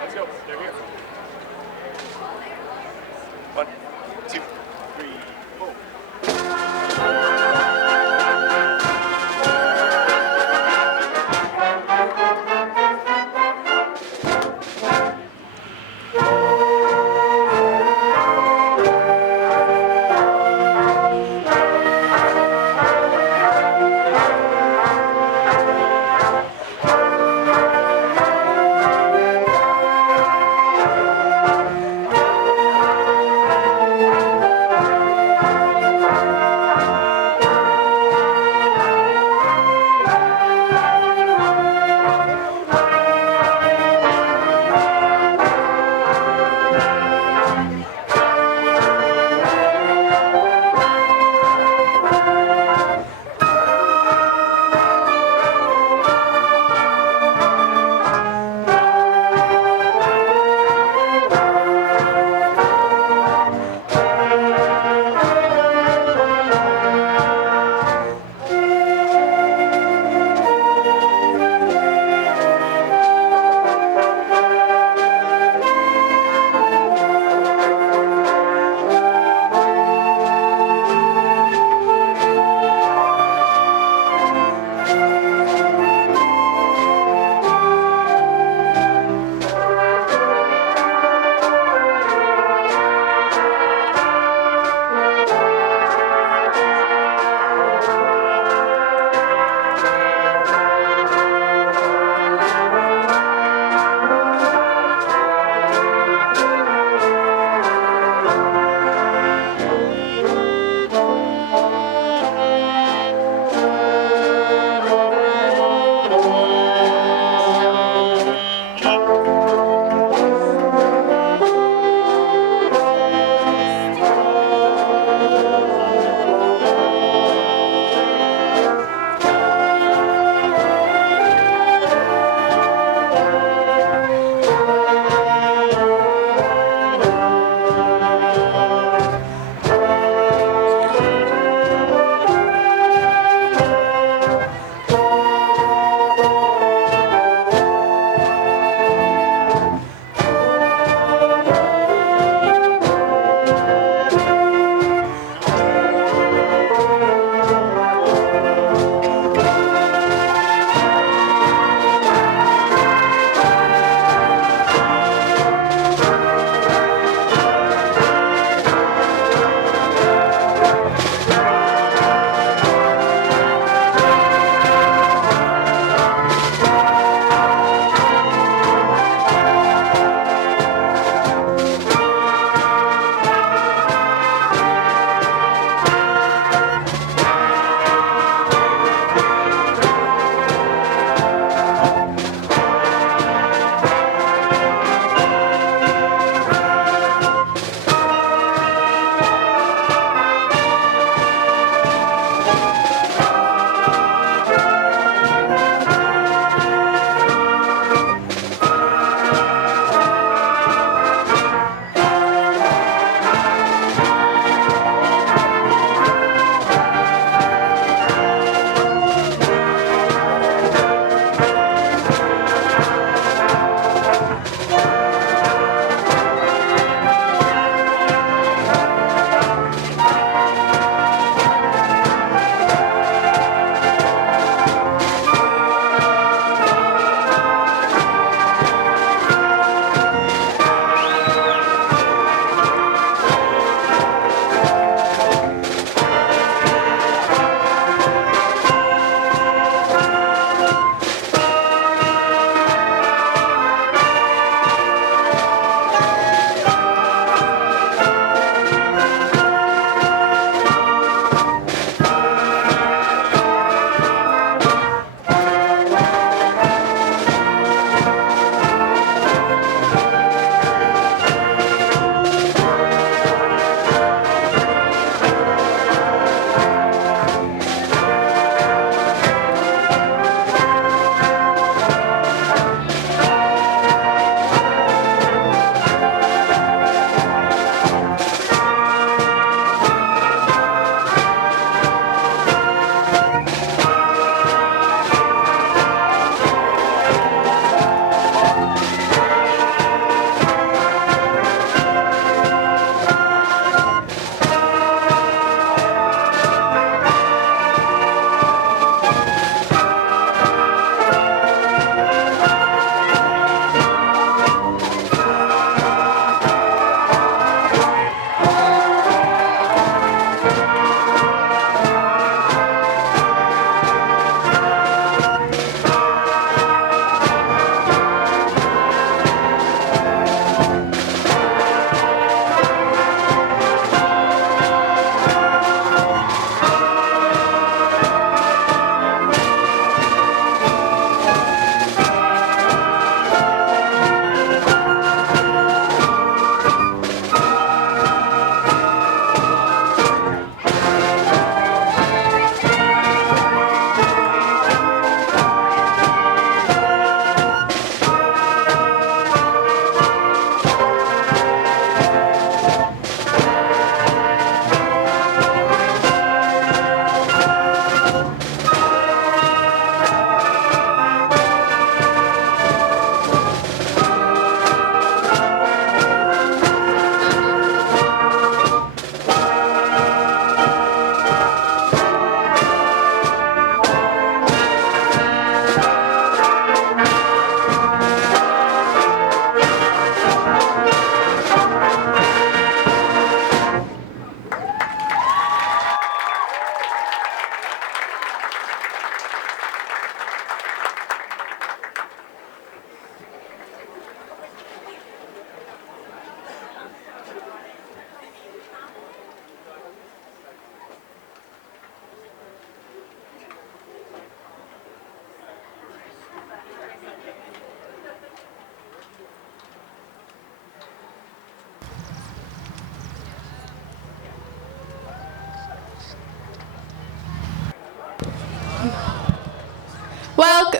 Let's go. They're here. 1, 2, 3, 4.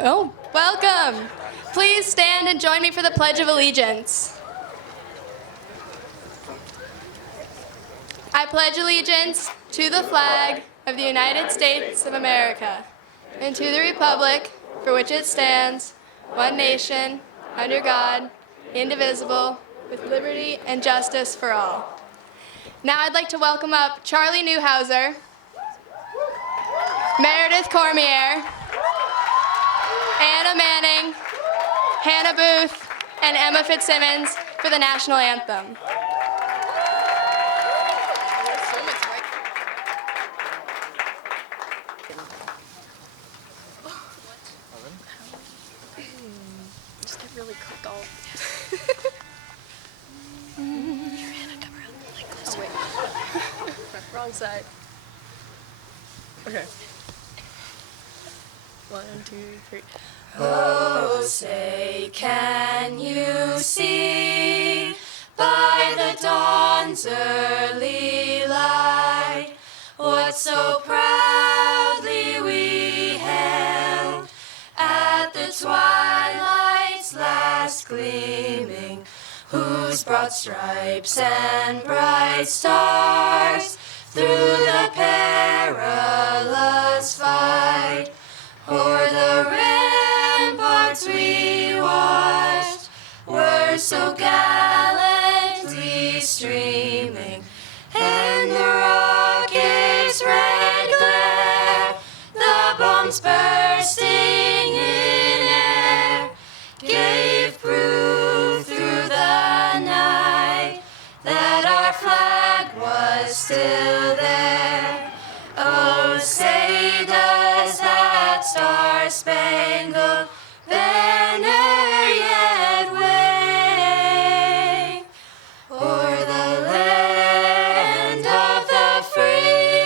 Oh, welcome. Please stand and join me for the Pledge of Allegiance. I pledge allegiance to the flag of the United States of America and to the republic for which it stands, one nation, under God, indivisible, with liberty and justice for all. Now I'd like to welcome up Charlie Neuhauser, Meredith Cormier, Anna Manning, Hannah Booth, and Emma Fitzsimmons for the national anthem. Just get really cooked all. Your Hannah, come around like this. Oh wait, wrong side. Okay. 1, 2, 3. Oh, say, can you see by the dawn's early light what so proudly we hailed at the twilight's last gleaming, whose broad stripes and bright stars through the perilous fight o'er the ramparts we watched were so gallantly streaming, and the rocket's red glare, the bombs bursting in air, gave proof through the night that our flag was still there. Oh, say does that star-spangled banner yet wave o'er the land of the free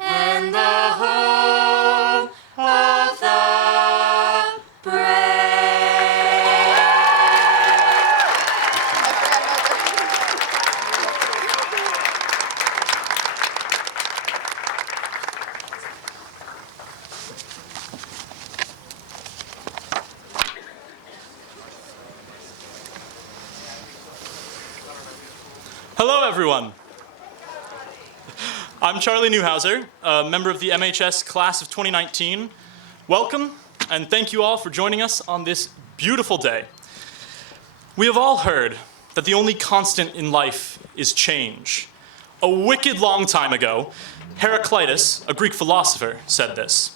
and the home of the Hello, everyone. I'm Charlie Neuhauser, a member of the MHS class of 2019. Welcome, and thank you all for joining us on this beautiful day. We have all heard that the only constant in life is change. A wicked long time ago, Heraclitus, a Greek philosopher, said this.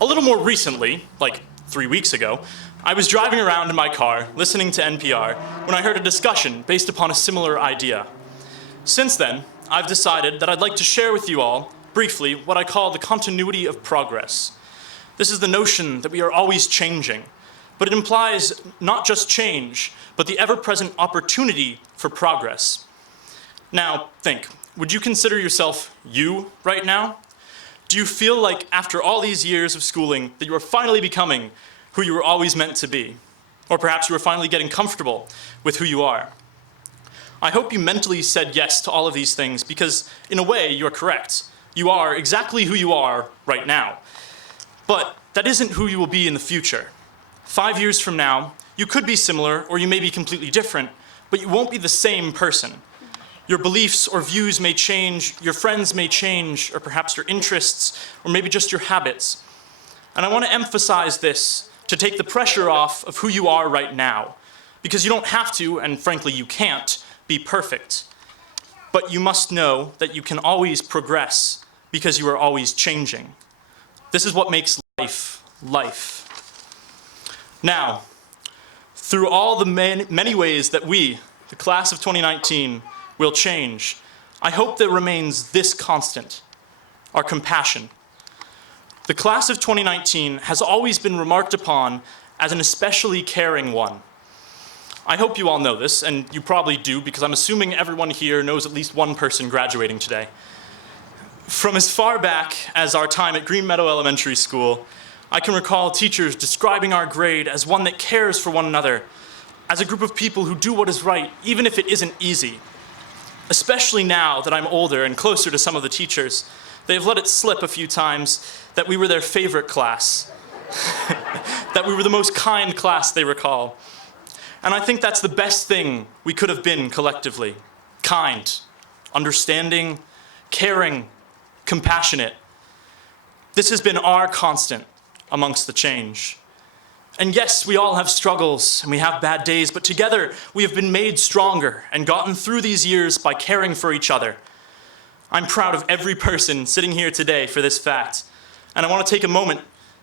A little more recently, like 3 weeks ago, I was driving around in my car, listening to NPR, when I heard a discussion based upon a similar idea. Since then, I've decided that I'd like to share with you all, briefly, what I call the continuity of progress. This is the notion that we are always changing, but it implies not just change, but the ever-present opportunity for progress. Now, think, would you consider yourself you right now? Do you feel like after all these years of schooling that you are finally becoming who you were always meant to be? Or perhaps you are finally getting comfortable with who you are. I hope you mentally said yes to all of these things because, in a way, you're correct. You are exactly who you are right now. But that isn't who you will be in the future. 5 years from now, you could be similar or you may be completely different, but you won't be the same person. Your beliefs or views may change, your friends may change, or perhaps your interests, or maybe just your habits. And I want to emphasize this to take the pressure off of who you are right now, because you don't have to, and frankly you can't, be perfect. But you must know that you can always progress because you are always changing. This is what makes life, life. Now, through all the many ways that we, the class of 2019, will change, I hope there remains this constant, our compassion. The class of 2019 has always been remarked upon as an especially caring one. I hope you all know this, and you probably do because I'm assuming everyone here knows at least one person graduating today. From as far back as our time at Green Meadow Elementary School, I can recall teachers describing our grade as one that cares for one another, as a group of people who do what is right, even if it isn't easy. Especially now that I'm older and closer to some of the teachers, They have let it slip a few times that we were their favorite class, that we were the most kind class they recall. And I think that's the best thing we could have been collectively. Kind, understanding, caring, compassionate. This has been our constant amongst the change. And yes, we all have struggles and we have bad days, but together we have been made stronger and gotten through these years by caring for each other. I'm proud of every person sitting here today for this fact, and I want to take a moment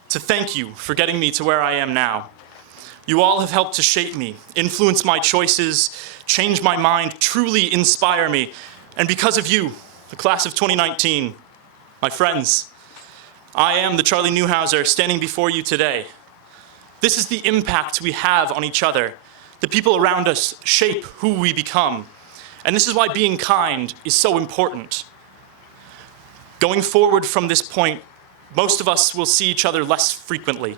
to thank you for getting me to where I am now. You all have helped to shape me, influence my choices, change my mind, truly inspire me, and because of you, the class of 2019, my friends, I am the Charlie Neuhauser standing before you today. This is the impact we have on each other. The people around us shape who we become. And this is why being kind is so important. Going forward from this point, most of us will see each other less frequently.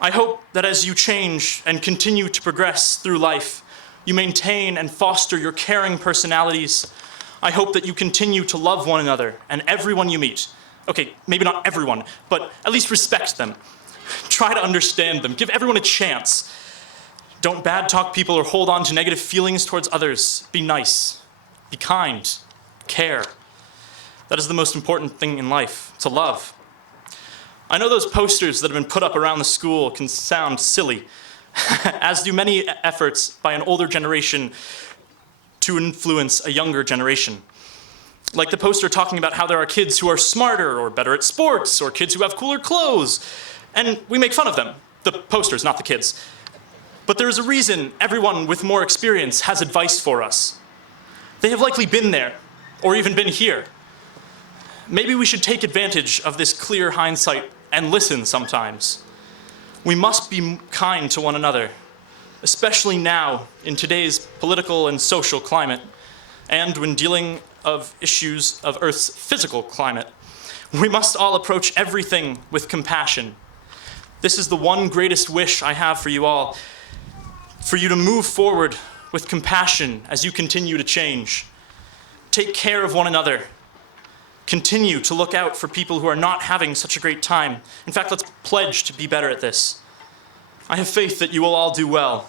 I hope that as you change and continue to progress through life, you maintain and foster your caring personalities. I hope that you continue to love one another and everyone you meet. Okay, maybe not everyone, but at least respect them. Try to understand them. Give everyone a chance. Don't bad talk people or hold on to negative feelings towards others. Be nice. Be kind. Care. That is the most important thing in life, to love. I know those posters that have been put up around the school can sound silly, as do many efforts by an older generation to influence a younger generation. Like the poster talking about how there are kids who are smarter or better at sports, or kids who have cooler clothes, and we make fun of them. The posters, not the kids. But there is a reason everyone with more experience has advice for us. They have likely been there, or even been here. Maybe we should take advantage of this clear hindsight and listen sometimes. We must be kind to one another, especially now in today's political and social climate, and when dealing of issues of Earth's physical climate. We must all approach everything with compassion. This is the one greatest wish I have for you all, for you to move forward with compassion as you continue to change. Take care of one another. Continue to look out for people who are not having such a great time. In fact, let's pledge to be better at this. I have faith that you will all do well,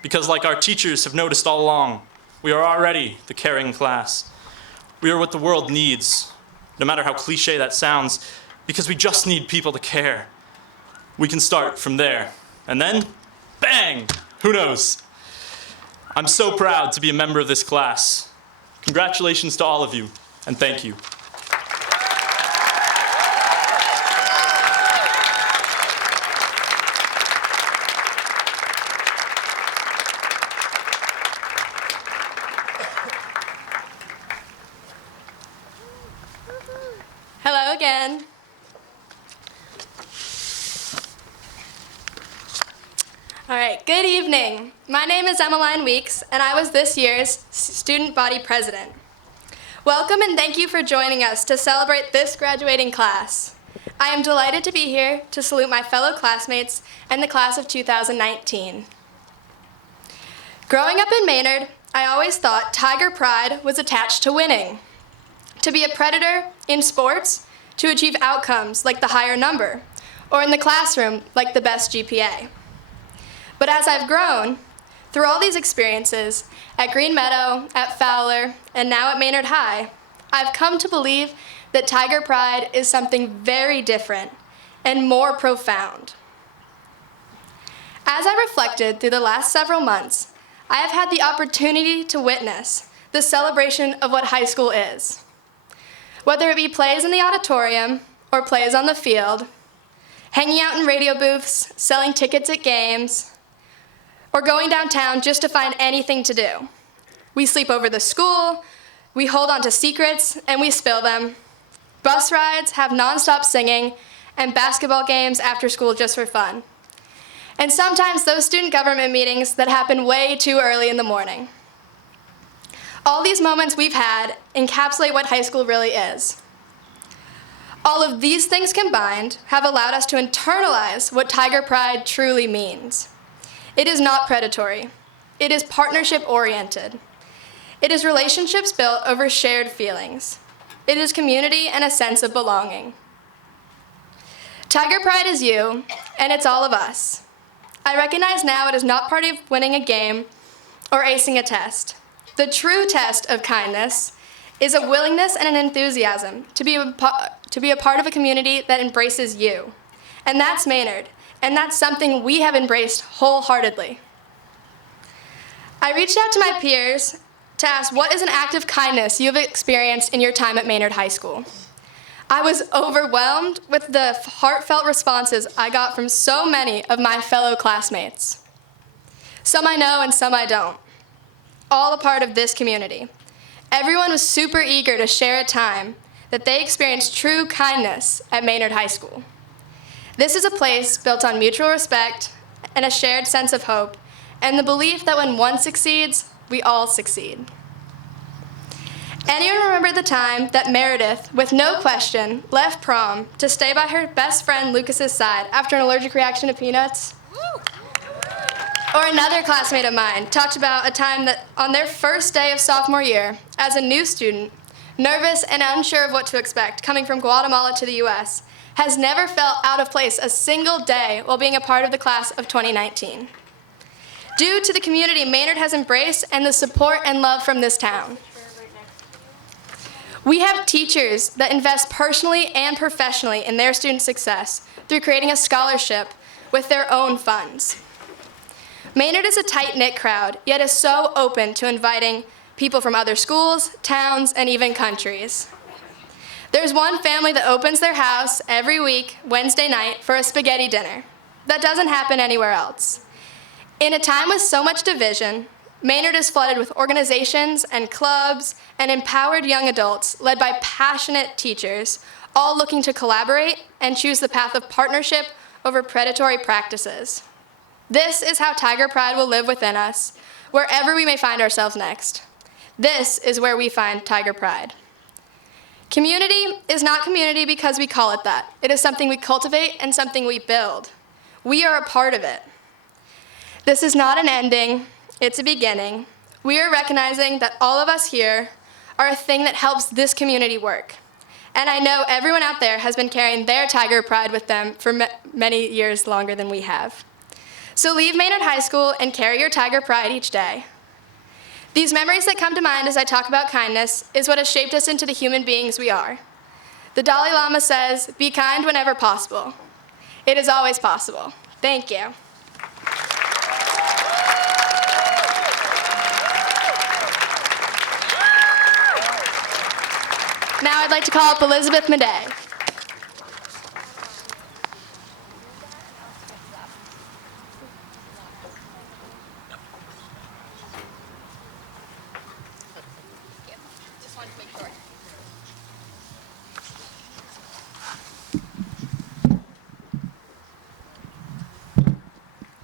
because like our teachers have noticed all along, we are already the caring class. We are what the world needs, no matter how cliche that sounds, because we just need people to care. We can start from there, and then, bang, who knows? I'm so proud to be a member of this class. Congratulations to all of you, and thank you. Hello again. All right, good evening. My name is Emmalin Weeks, and I was this year's student body president. Welcome and thank you for joining us to celebrate this graduating class. I am delighted to be here to salute my fellow classmates and the class of 2019. Growing up in Maynard, I always thought Tiger Pride was attached to winning. To be a predator in sports, to achieve outcomes like the higher number, or in the classroom like the best GPA. But as I've grown, through all these experiences, at Green Meadow, at Fowler, and now at Maynard High, I've come to believe that Tiger Pride is something very different and more profound. As I reflected through the last several months, I have had the opportunity to witness the celebration of what high school is. Whether it be plays in the auditorium or plays on the field, hanging out in radio booths, selling tickets at games, or going downtown just to find anything to do. We sleep over the school, we hold on to secrets, and we spill them. Bus rides have nonstop singing, and basketball games after school just for fun. And sometimes those student government meetings that happen way too early in the morning. All these moments we've had encapsulate what high school really is. All of these things combined have allowed us to internalize what Tiger Pride truly means. It is not predatory. It is partnership-oriented. It is relationships built over shared feelings. It is community and a sense of belonging. Tiger Pride is you, and it's all of us. I recognize now it is not part of winning a game or acing a test. The true test of kindness is a willingness and an enthusiasm to be a part of a community that embraces you. And that's Maynard, and that's something we have embraced wholeheartedly. I reached out to my peers to ask what is an act of kindness you have experienced in your time at Maynard High School. I was overwhelmed with the heartfelt responses I got from so many of my fellow classmates. Some I know and some I don't, all a part of this community. Everyone was super eager to share a time that they experienced true kindness at Maynard High School. This is a place built on mutual respect and a shared sense of hope, and the belief that when one succeeds, we all succeed. Anyone remember the time that Meredith, with no question, left prom to stay by her best friend Lucas's side after an allergic reaction to peanuts? Or another classmate of mine talked about a time that on their first day of sophomore year, as a new student, nervous and unsure of what to expect, coming from Guatemala to the US, has never felt out of place a single day while being a part of the class of 2019. Due to the community Maynard has embraced and the support and love from this town. We have teachers that invest personally and professionally in their student success through creating a scholarship with their own funds. Maynard is a tight-knit crowd, yet is so open to inviting people from other schools, towns, and even countries. There's one family that opens their house every week, Wednesday night, for a spaghetti dinner. That doesn't happen anywhere else. In a time with so much division, Maynard is flooded with organizations and clubs and empowered young adults led by passionate teachers, all looking to collaborate and choose the path of partnership over predatory practices. This is how Tiger Pride will live within us, wherever we may find ourselves next. This is where we find Tiger Pride. Community is not community because we call it that. It is something we cultivate and something we build. We are a part of it. This is not an ending, it's a beginning. We are recognizing that all of us here are a thing that helps this community work. And I know everyone out there has been carrying their Tiger Pride with them for many years longer than we have. So leave Maynard High School and carry your Tiger Pride each day. These memories that come to mind as I talk about kindness is what has shaped us into the human beings we are. The Dalai Lama says, "Be kind whenever possible." It is always possible. Thank you. Now I'd like to call up Elizabeth Maday.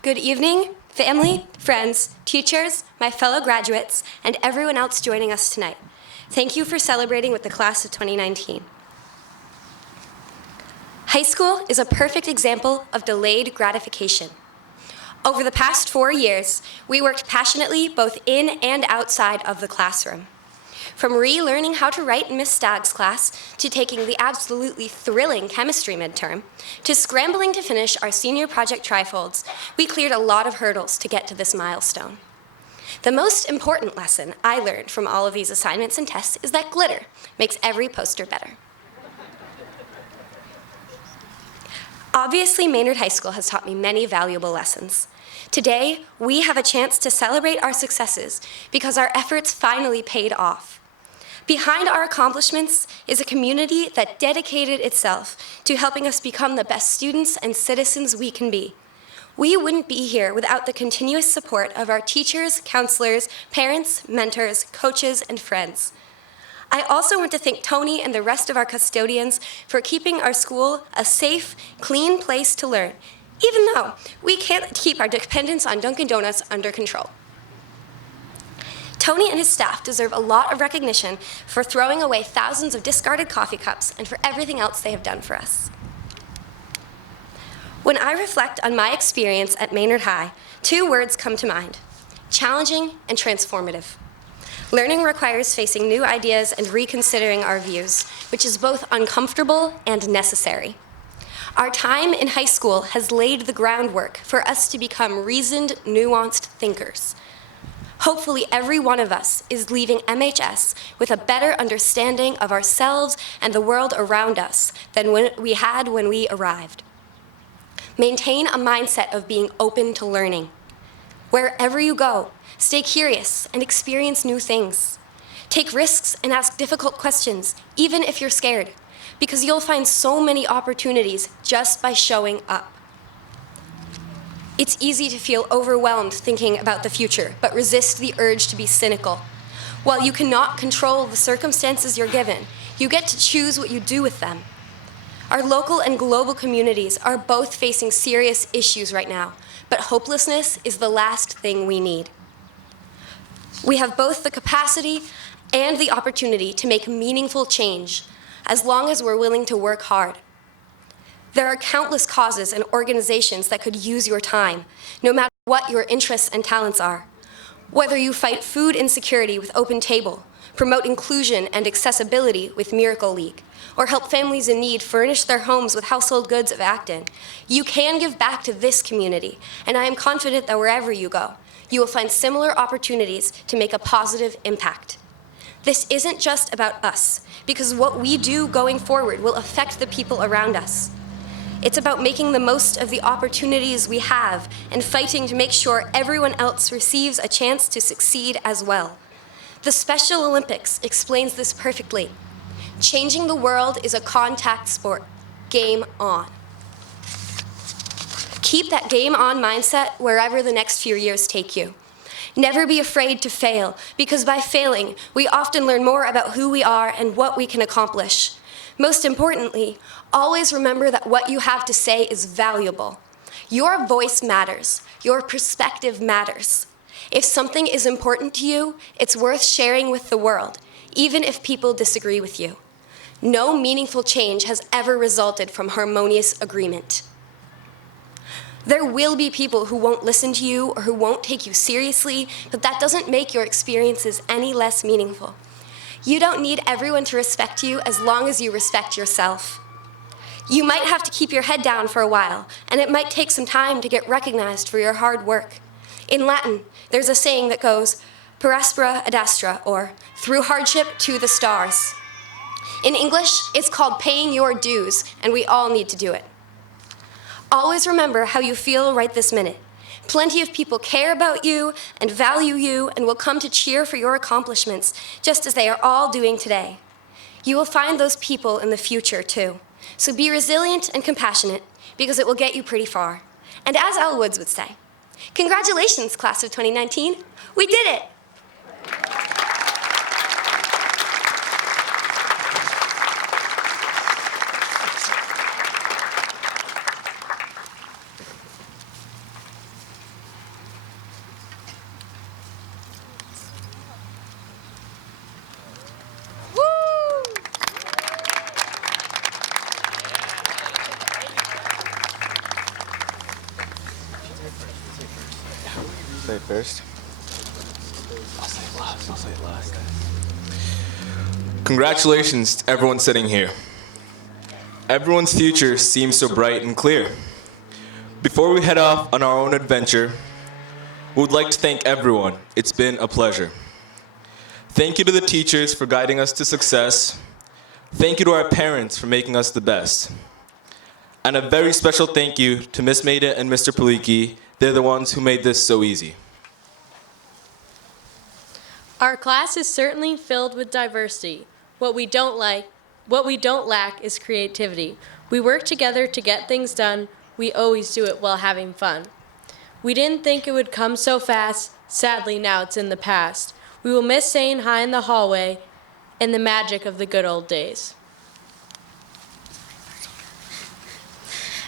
Good evening, family, friends, teachers, my fellow graduates, and everyone else joining us tonight. Thank you for celebrating with the class of 2019. High school is a perfect example of delayed gratification. Over the past 4 years, we worked passionately both in and outside of the classroom. From relearning how to write in Miss Stagg's class, to taking the absolutely thrilling chemistry midterm, to scrambling to finish our senior project trifolds, we cleared a lot of hurdles to get to this milestone. The most important lesson I learned from all of these assignments and tests is that glitter makes every poster better. Obviously, Maynard High School has taught me many valuable lessons. Today, we have a chance to celebrate our successes because our efforts finally paid off. Behind our accomplishments is a community that dedicated itself to helping us become the best students and citizens we can be. We wouldn't be here without the continuous support of our teachers, counselors, parents, mentors, coaches, and friends. I also want to thank Tony and the rest of our custodians for keeping our school a safe, clean place to learn, even though we can't keep our dependence on Dunkin' Donuts under control. Tony and his staff deserve a lot of recognition for throwing away thousands of discarded coffee cups and for everything else they have done for us. When I reflect on my experience at Maynard High, 2 words come to mind: challenging and transformative. Learning requires facing new ideas and reconsidering our views, which is both uncomfortable and necessary. Our time in high school has laid the groundwork for us to become reasoned, nuanced thinkers. Hopefully, every one of us is leaving MHS with a better understanding of ourselves and the world around us than we had when we arrived. Maintain a mindset of being open to learning. Wherever you go, stay curious and experience new things. Take risks and ask difficult questions, even if you're scared, because you'll find so many opportunities just by showing up. It's easy to feel overwhelmed thinking about the future, but resist the urge to be cynical. While you cannot control the circumstances you're given, you get to choose what you do with them. Our local and global communities are both facing serious issues right now, but hopelessness is the last thing we need. We have both the capacity and the opportunity to make meaningful change, as long as we're willing to work hard. There are countless causes and organizations that could use your time, no matter what your interests and talents are. Whether you fight food insecurity with Open Table, promote inclusion and accessibility with Miracle League, or help families in need furnish their homes with household goods of Acton, you can give back to this community, and I am confident that wherever you go, you will find similar opportunities to make a positive impact. This isn't just about us, because what we do going forward will affect the people around us. It's about making the most of the opportunities we have and fighting to make sure everyone else receives a chance to succeed as well. The Special Olympics explains this perfectly. Changing the world is a contact sport. Game on. Keep that game on mindset wherever the next few years take you. Never be afraid to fail, because by failing, we often learn more about who we are and what we can accomplish. Most importantly, always remember that what you have to say is valuable. Your voice matters. Your perspective matters. If something is important to you, it's worth sharing with the world, even if people disagree with you. No meaningful change has ever resulted from harmonious agreement. There will be people who won't listen to you or who won't take you seriously, but that doesn't make your experiences any less meaningful. You don't need everyone to respect you as long as you respect yourself. You might have to keep your head down for a while, and it might take some time to get recognized for your hard work. In Latin, there's a saying that goes, per aspera ad astra, or through hardship to the stars. In English, it's called paying your dues, and we all need to do it. Always remember how you feel right this minute. Plenty of people care about you and value you and will come to cheer for your accomplishments, just as they are all doing today. You will find those people in the future, too. So be resilient and compassionate, because it will get you pretty far. And as Al Woods would say, congratulations, class of 2019. We did it! Say it first. I'll say it last. I'll say it last. Congratulations to everyone sitting here. Everyone's future seems so bright and clear. Before we head off on our own adventure, we would like to thank everyone. It's been a pleasure. Thank you to the teachers for guiding us to success. Thank you to our parents for making us the best. And a very special thank you to Miss Maday and Mr. Paliki. They're the ones who made this so easy. Our class is certainly filled with diversity. What we don't lack is creativity. We work together to get things done. We always do it while having fun. We didn't think it would come so fast. Sadly, now it's in the past. We will miss saying hi in the hallway and the magic of the good old days.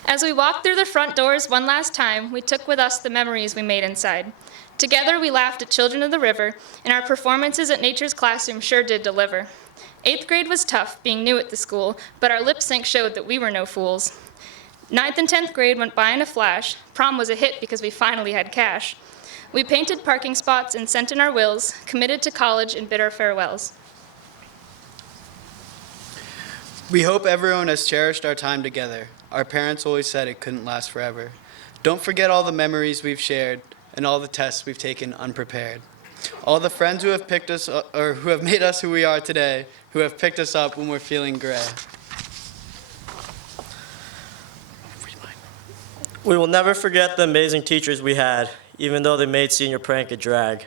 As we walked through the front doors one last time, we took with us the memories we made inside. Together, we laughed at Children of the River, and our performances at Nature's Classroom sure did deliver. 8th grade was tough, being new at the school, but our lip sync showed that we were no fools. 9th and 10th grade went by in a flash. Prom was a hit because we finally had cash. We painted parking spots and sent in our wills, committed to college and bid our farewells. We hope everyone has cherished our time together. Our parents always said it couldn't last forever. Don't forget all the memories we've shared and all the tests we've taken unprepared. All the friends who have picked us or who have made us who we are today, who have picked us up when we're feeling gray. We will never forget the amazing teachers we had, even though they made senior prank a drag.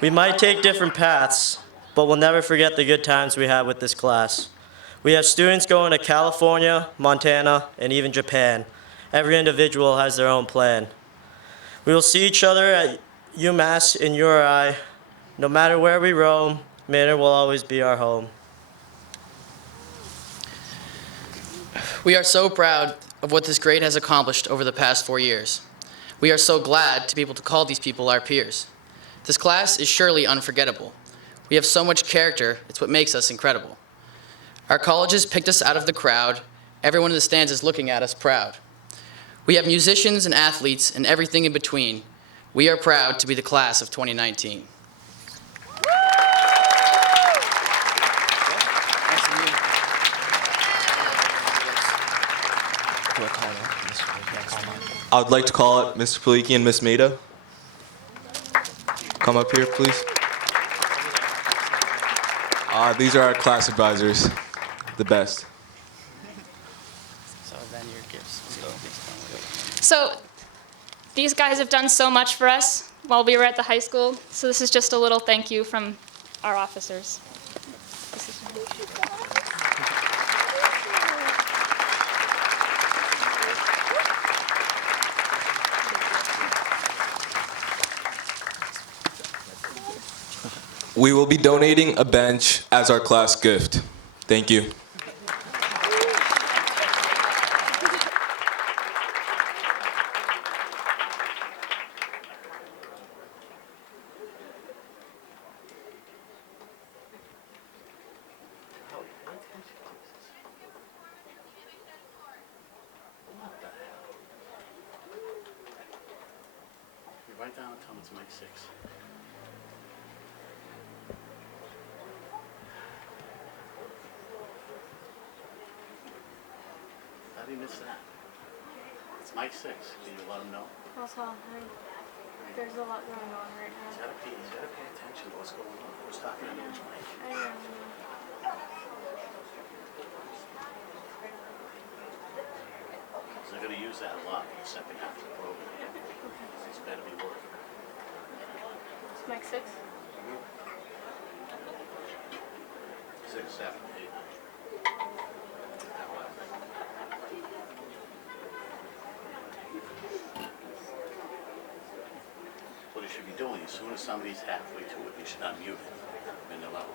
We might take different paths, but we'll never forget the good times we had with this class. We have students going to California, Montana, and even Japan. Every individual has their own plan. We will see each other at UMass in URI. No matter where we roam, Maynard will always be our home. We are so proud of what this grade has accomplished over the past 4 years. We are so glad to be able to call these people our peers. This class is surely unforgettable. We have so much character, it's what makes us incredible. Our colleges picked us out of the crowd. Everyone in the stands is looking at us proud. We have musicians and athletes and everything in between. We are proud to be the class of 2019. I would like to call it Mr. Paliki and Miss Maday. Come up here, please. These are our class advisors, the best. So then your gifts. So these guys have done so much for us while we were at the high school, so this is just a little thank you from our officers. We will be donating a bench as our class gift. Thank you. You write down and tell them it's Mike 6. How do you miss that? It's Mike 6. Can you let them know? Also, there's a lot going on right He's got to pay attention to what's going on. Who's talking to which mic? I know. Because they're going to use that a lot in the second half of the program. It's better be working. It's Mike 6. 6, 7, 8. What you should be doing, as soon as somebody's halfway to it, you should unmute it in the level.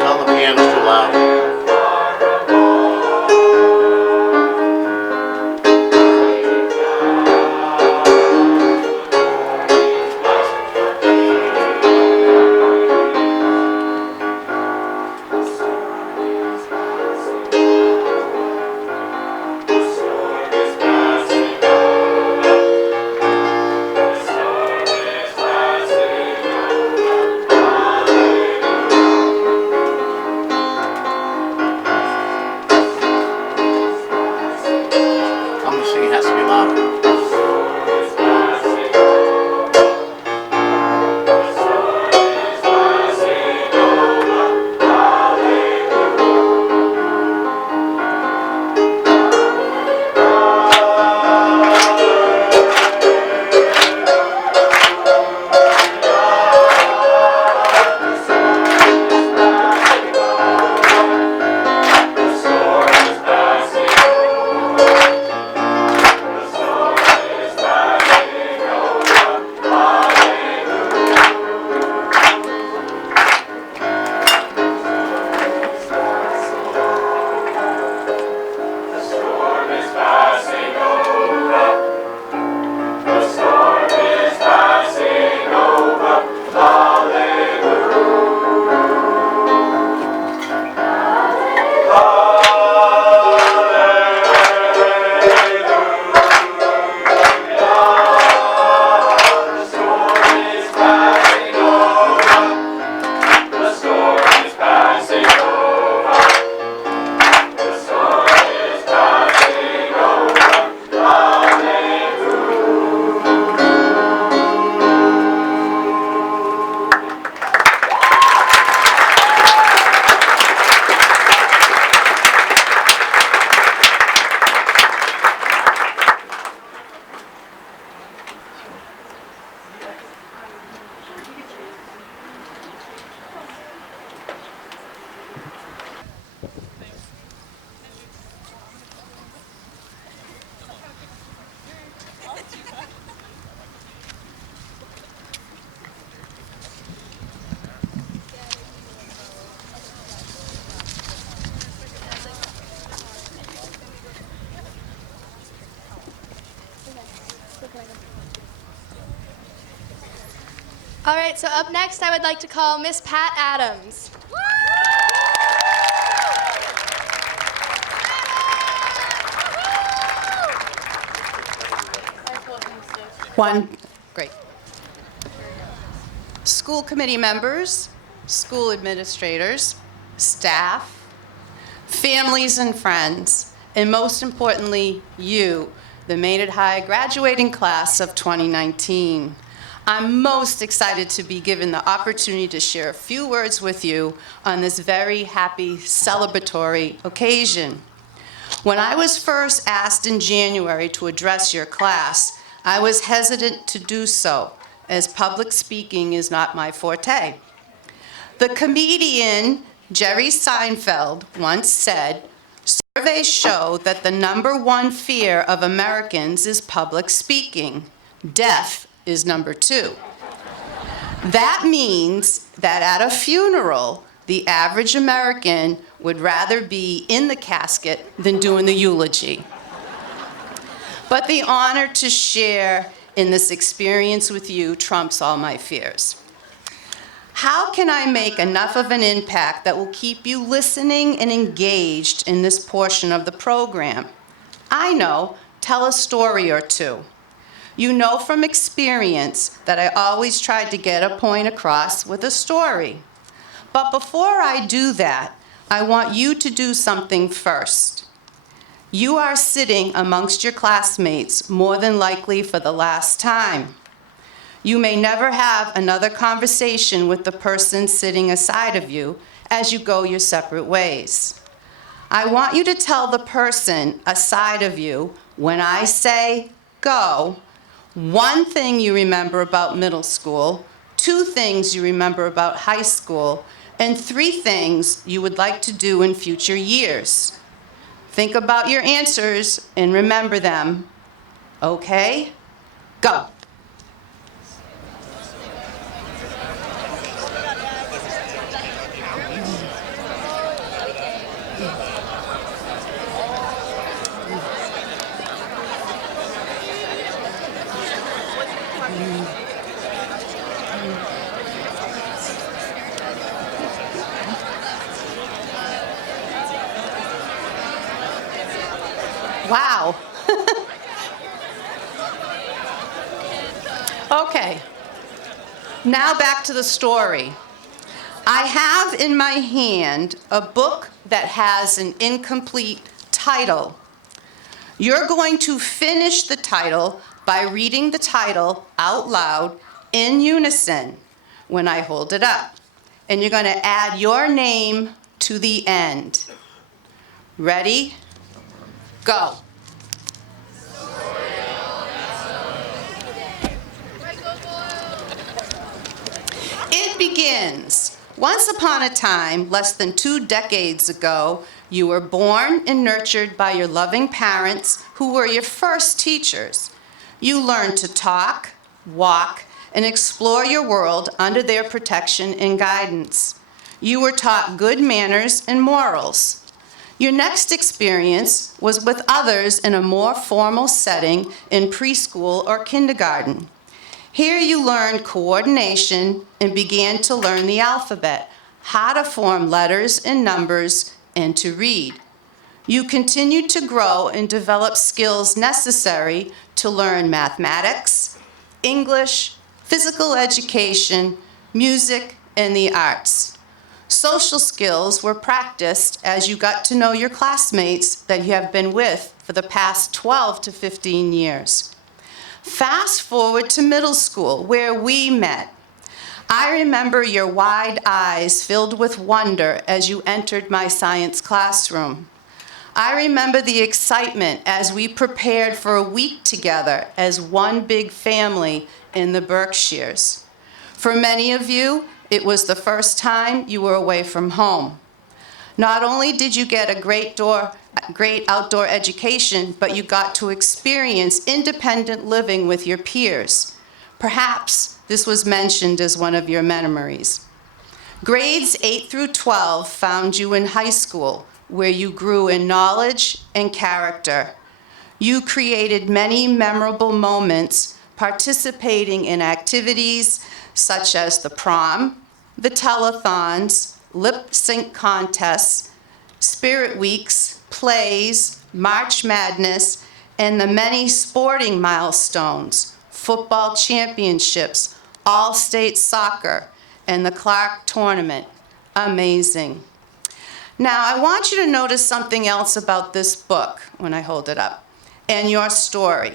Tell the piano's too loud. All right, so up next, I would like to call Miss Pat Adams. One, great. School committee members, school administrators, staff, families and friends, and most importantly, you, the Maynard High graduating class of 2019. I'm most excited to be given the opportunity to share a few words with you on this very happy celebratory occasion. When I was first asked in January to address your class, I was hesitant to do so, as public speaking is not my forte. The comedian Jerry Seinfeld once said, "Surveys show that the #1 fear of Americans is public speaking. Death is #2. That means that at a funeral, the average American would rather be in the casket than doing the eulogy. But the honor to share in this experience with you trumps all my fears. How can I make enough of an impact that will keep you listening and engaged in this portion of the program? I know, tell a story or two. You know from experience that I always tried to get a point across with a story. But before I do that, I want you to do something first. You are sitting amongst your classmates more than likely for the last time. You may never have another conversation with the person sitting aside of you as you go your separate ways. I want you to tell the person aside of you, when I say go, one thing you remember about middle school, 2 things you remember about high school, and 3 things you would like to do in future years. Think about your answers and remember them. Okay? Go. Wow. Okay. Now back to the story. I have in my hand a book that has an incomplete title. You're going to finish the title by reading the title out loud in unison when I hold it up. And you're going to add your name to the end. Ready? Go. It begins. Once upon a time, less than 2 decades ago, you were born and nurtured by your loving parents who were your first teachers. You learned to talk, walk, and explore your world under their protection and guidance. You were taught good manners and morals. Your next experience was with others in a more formal setting in preschool or kindergarten. Here you learned coordination and began to learn the alphabet, how to form letters and numbers, and to read. You continued to grow and develop skills necessary to learn mathematics, English, physical education, music, and the arts. Social skills were practiced as you got to know your classmates that you have been with for the past 12 to 15 years. Fast forward to middle school, where we met. I remember your wide eyes filled with wonder as you entered my science classroom. I remember the excitement as we prepared for a week together as one big family in the Berkshires. For many of you, it was the first time you were away from home. Not only did you get a great outdoor education, but you got to experience independent living with your peers. Perhaps this was mentioned as one of your memories. Grades 8 through 12 found you in high school, where you grew in knowledge and character. You created many memorable moments participating in activities such as the prom, the telethons, lip sync contests, spirit weeks, plays, March Madness, and the many sporting milestones, football championships, all-state soccer, and the Clark tournament. Amazing. Now, I want you to notice something else about this book when I hold it up, and your story.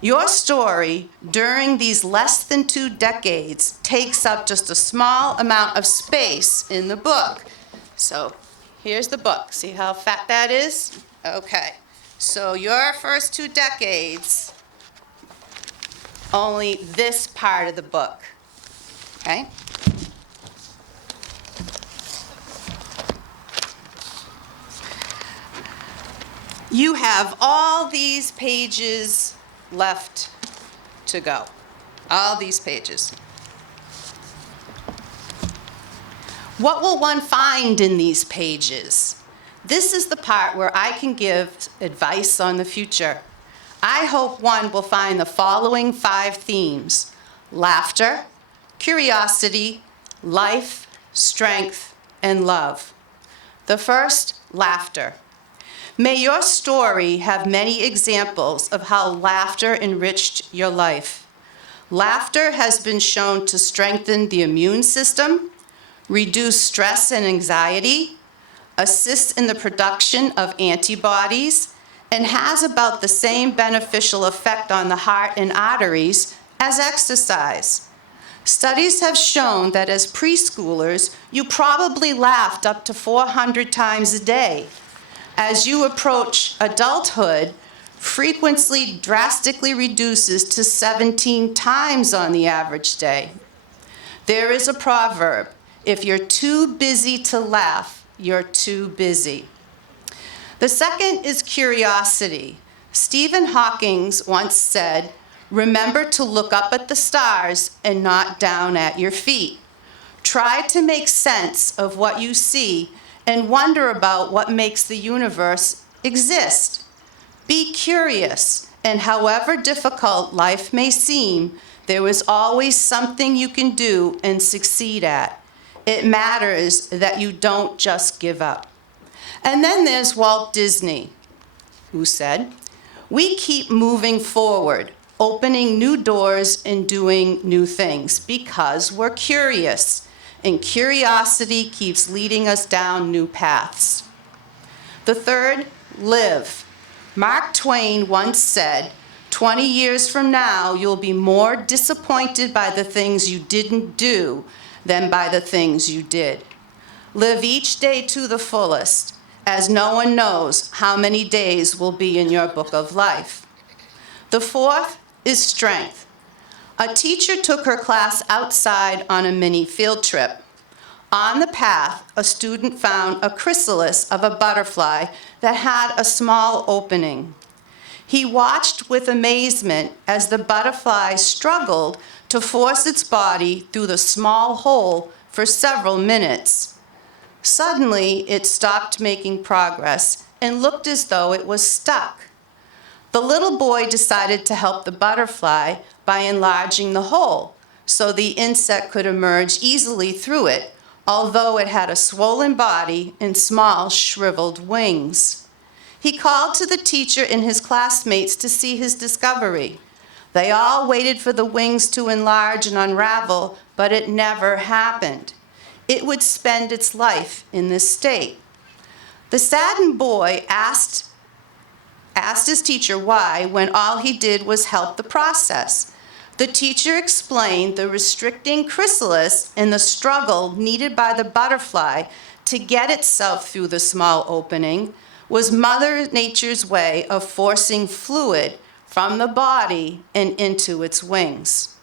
Your story during these less than 2 decades takes up just a small amount of space in the book. So here's the book. See how fat that is? Okay. So your first 2 decades, only this part of the book. Okay? You have all these pages left to go. All these pages. What will one find in these pages? This is the part where I can give advice on the future. I hope one will find the following 5 themes: laughter, curiosity, life, strength, and love. The first, laughter. May your story have many examples of how laughter enriched your life. Laughter has been shown to strengthen the immune system, reduce stress and anxiety, assist in the production of antibodies, and has about the same beneficial effect on the heart and arteries as exercise. Studies have shown that as preschoolers, you probably laughed up to 400 times a day. As you approach adulthood, frequency drastically reduces to 17 times on the average day. There is a proverb, if you're too busy to laugh, you're too busy. The second is curiosity. Stephen Hawking once said, remember to look up at the stars and not down at your feet. Try to make sense of what you see and wonder about what makes the universe exist. Be curious, and however difficult life may seem, there is always something you can do and succeed at. It matters that you don't just give up. And then there's Walt Disney, who said, we keep moving forward, opening new doors and doing new things because we're curious. And curiosity keeps leading us down new paths. The third, live. Mark Twain once said, 20 years from now, you'll be more disappointed by the things you didn't do than by the things you did. Live each day to the fullest, as no one knows how many days will be in your book of life. The fourth is strength. A teacher took her class outside on a mini field trip. On the path, a student found a chrysalis of a butterfly that had a small opening. He watched with amazement as the butterfly struggled to force its body through the small hole for several minutes. Suddenly, it stopped making progress and looked as though it was stuck. The little boy decided to help the butterfly by enlarging the hole so the insect could emerge easily through it, although it had a swollen body and small shriveled wings. He called to the teacher and his classmates to see his discovery. They all waited for the wings to enlarge and unravel, but it never happened. It would spend its life in this state. The saddened boy asked his teacher why, when all he did was help the process. The teacher explained the restricting chrysalis and the struggle needed by the butterfly to get itself through the small opening was Mother Nature's way of forcing fluid from the body and into its wings.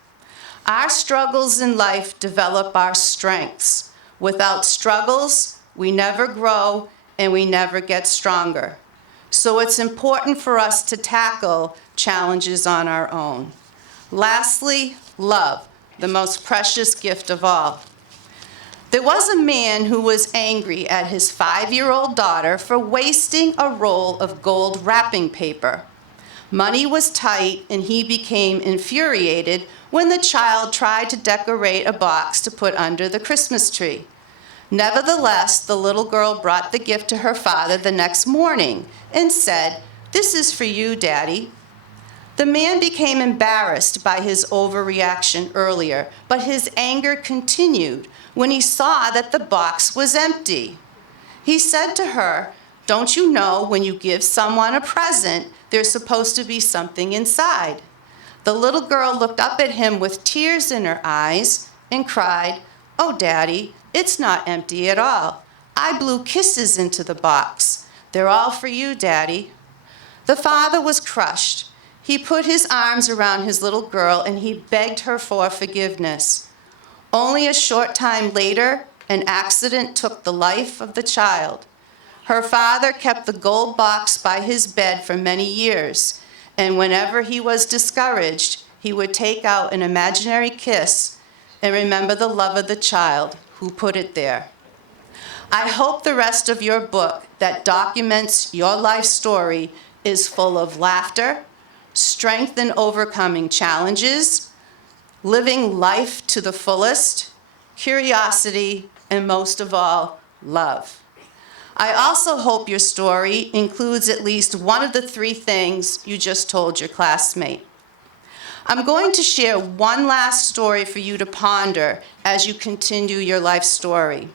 Our struggles in life develop our strengths. Without struggles, we never grow and we never get stronger. So it's important for us to tackle challenges on our own. Lastly, love, the most precious gift of all. There was a man who was angry at his 5-year-old daughter for wasting a roll of gold wrapping paper. Money was tight, and he became infuriated when the child tried to decorate a box to put under the Christmas tree. Nevertheless, the little girl brought the gift to her father the next morning and said, "This is for you, Daddy." The man became embarrassed by his overreaction earlier, but his anger continued when he saw that the box was empty. He said to her, "Don't you know when you give someone a present, there's supposed to be something inside?" The little girl looked up at him with tears in her eyes and cried, "Oh, Daddy, it's not empty at all. I blew kisses into the box. They're all for you, Daddy." The father was crushed. He put his arms around his little girl and he begged her for forgiveness. Only a short time later, an accident took the life of the child. Her father kept the gold box by his bed for many years, and whenever he was discouraged, he would take out an imaginary kiss and remember the love of the child who put it there. I hope the rest of your book that documents your life story is full of laughter, strength in overcoming challenges, living life to the fullest, curiosity, and most of all, love. I also hope your story includes at least one of the 3 things you just told your classmate. I'm going to share one last story for you to ponder as you continue your life story.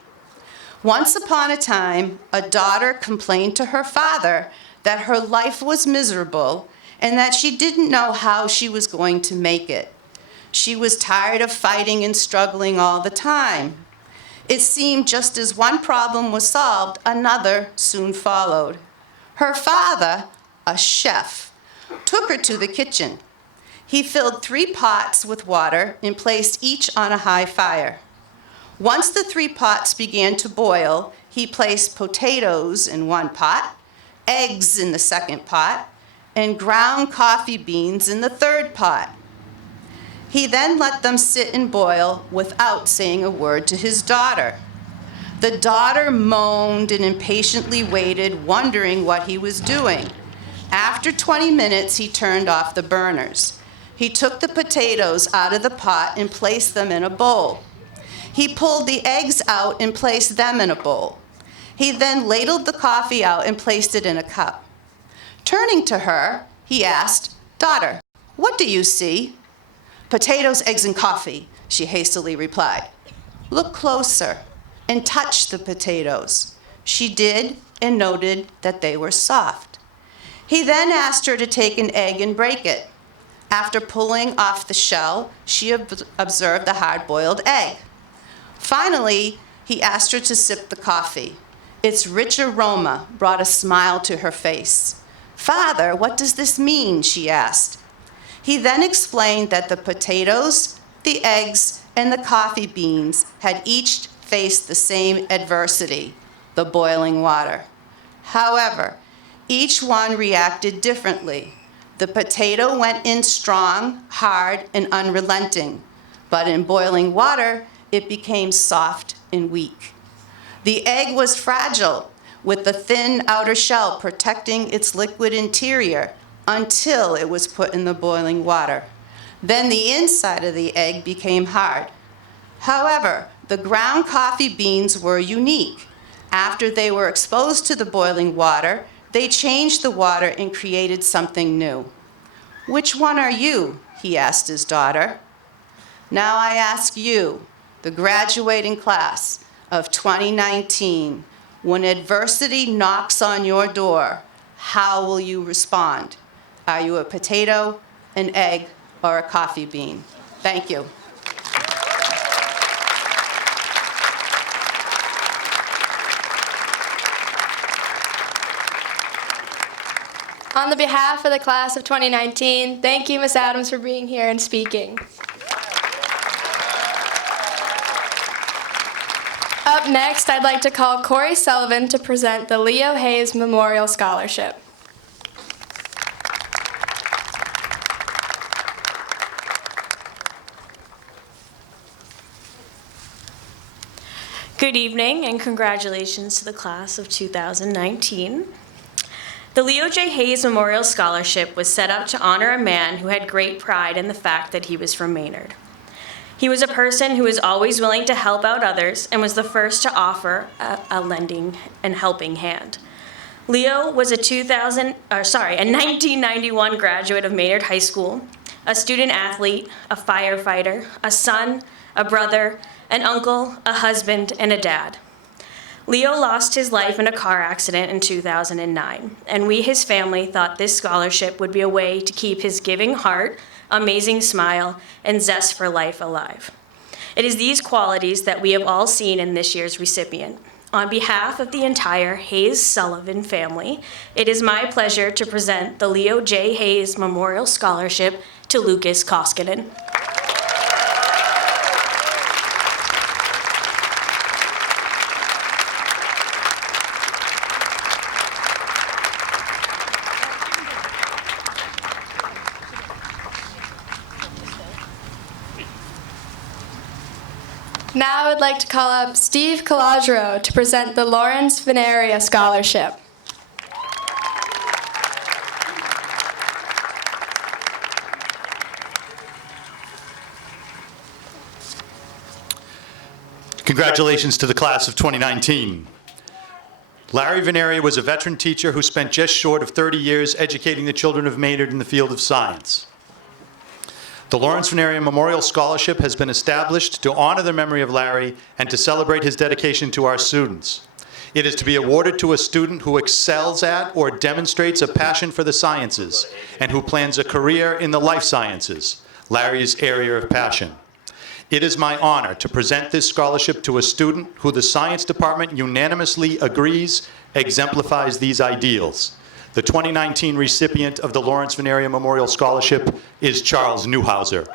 Once upon a time, a daughter complained to her father that her life was miserable and that she didn't know how she was going to make it. She was tired of fighting and struggling all the time. It seemed just as one problem was solved, another soon followed. Her father, a chef, took her to the kitchen. He filled 3 pots with water and placed each on a high fire. Once the 3 pots began to boil, he placed potatoes in one pot, eggs in the second pot, and ground coffee beans in the third pot. He then let them sit and boil without saying a word to his daughter. The daughter moaned and impatiently waited, wondering what he was doing. After 20 minutes, he turned off the burners. He took the potatoes out of the pot and placed them in a bowl. He pulled the eggs out and placed them in a bowl. He then ladled the coffee out and placed it in a cup. Turning to her, he asked, "Daughter, what do you see?" "Potatoes, eggs, and coffee," she hastily replied. "Look closer and touch the potatoes." She did and noted that they were soft. He then asked her to take an egg and break it. After pulling off the shell, she observed the hard-boiled egg. Finally, he asked her to sip the coffee. Its rich aroma brought a smile to her face. "Father, what does this mean?" she asked. He then explained that the potatoes, the eggs, and the coffee beans had each faced the same adversity, the boiling water. However, each one reacted differently. The potato went in strong, hard, and unrelenting, but in boiling water, it became soft and weak. The egg was fragile, with the thin outer shell protecting its liquid interior until it was put in the boiling water. Then the inside of the egg became hard. However, the ground coffee beans were unique. After they were exposed to the boiling water, they changed the water and created something new. "Which one are you?" he asked his daughter. Now I ask you, the graduating class of 2019, when adversity knocks on your door, how will you respond? Are you a potato, an egg, or a coffee bean? Thank you. On the behalf of the class of 2019, thank you, Ms. Adams, for being here and speaking. Up next, I'd like to call Corey Sullivan to present the Leo Hayes Memorial Scholarship. Good evening and congratulations to the class of 2019. The Leo J. Hayes Memorial Scholarship was set up to honor a man who had great pride in the fact that he was from Maynard. He was a person who was always willing to help out others and was the first to offer a lending and helping hand. Leo was a 1991 graduate of Maynard High School, a student athlete, a firefighter, a son, a brother, an uncle, a husband, and a dad. Leo lost his life in a car accident in 2009, and we, his family, thought this scholarship would be a way to keep his giving heart, amazing smile, and zest for life alive. It is these qualities that we have all seen in this year's recipient. On behalf of the entire Hayes-Sullivan family, it is my pleasure to present the Leo J. Hayes Memorial Scholarship to Lucas Koskinen. Now I would like to call up Steve Calagero to present the Lawrence Veneria Scholarship. Congratulations to the class of 2019. Larry Veneria was a veteran teacher who spent just short of 30 years educating the children of Maynard in the field of science. The Lawrence Veneria Memorial Scholarship has been established to honor the memory of Larry and to celebrate his dedication to our students. It is to be awarded to a student who excels at or demonstrates a passion for the sciences and who plans a career in the life sciences, Larry's area of passion. It is my honor to present this scholarship to a student who the science department unanimously agrees exemplifies these ideals. The 2019 recipient of the Lawrence Veneria Memorial Scholarship is Charles Neuhauser.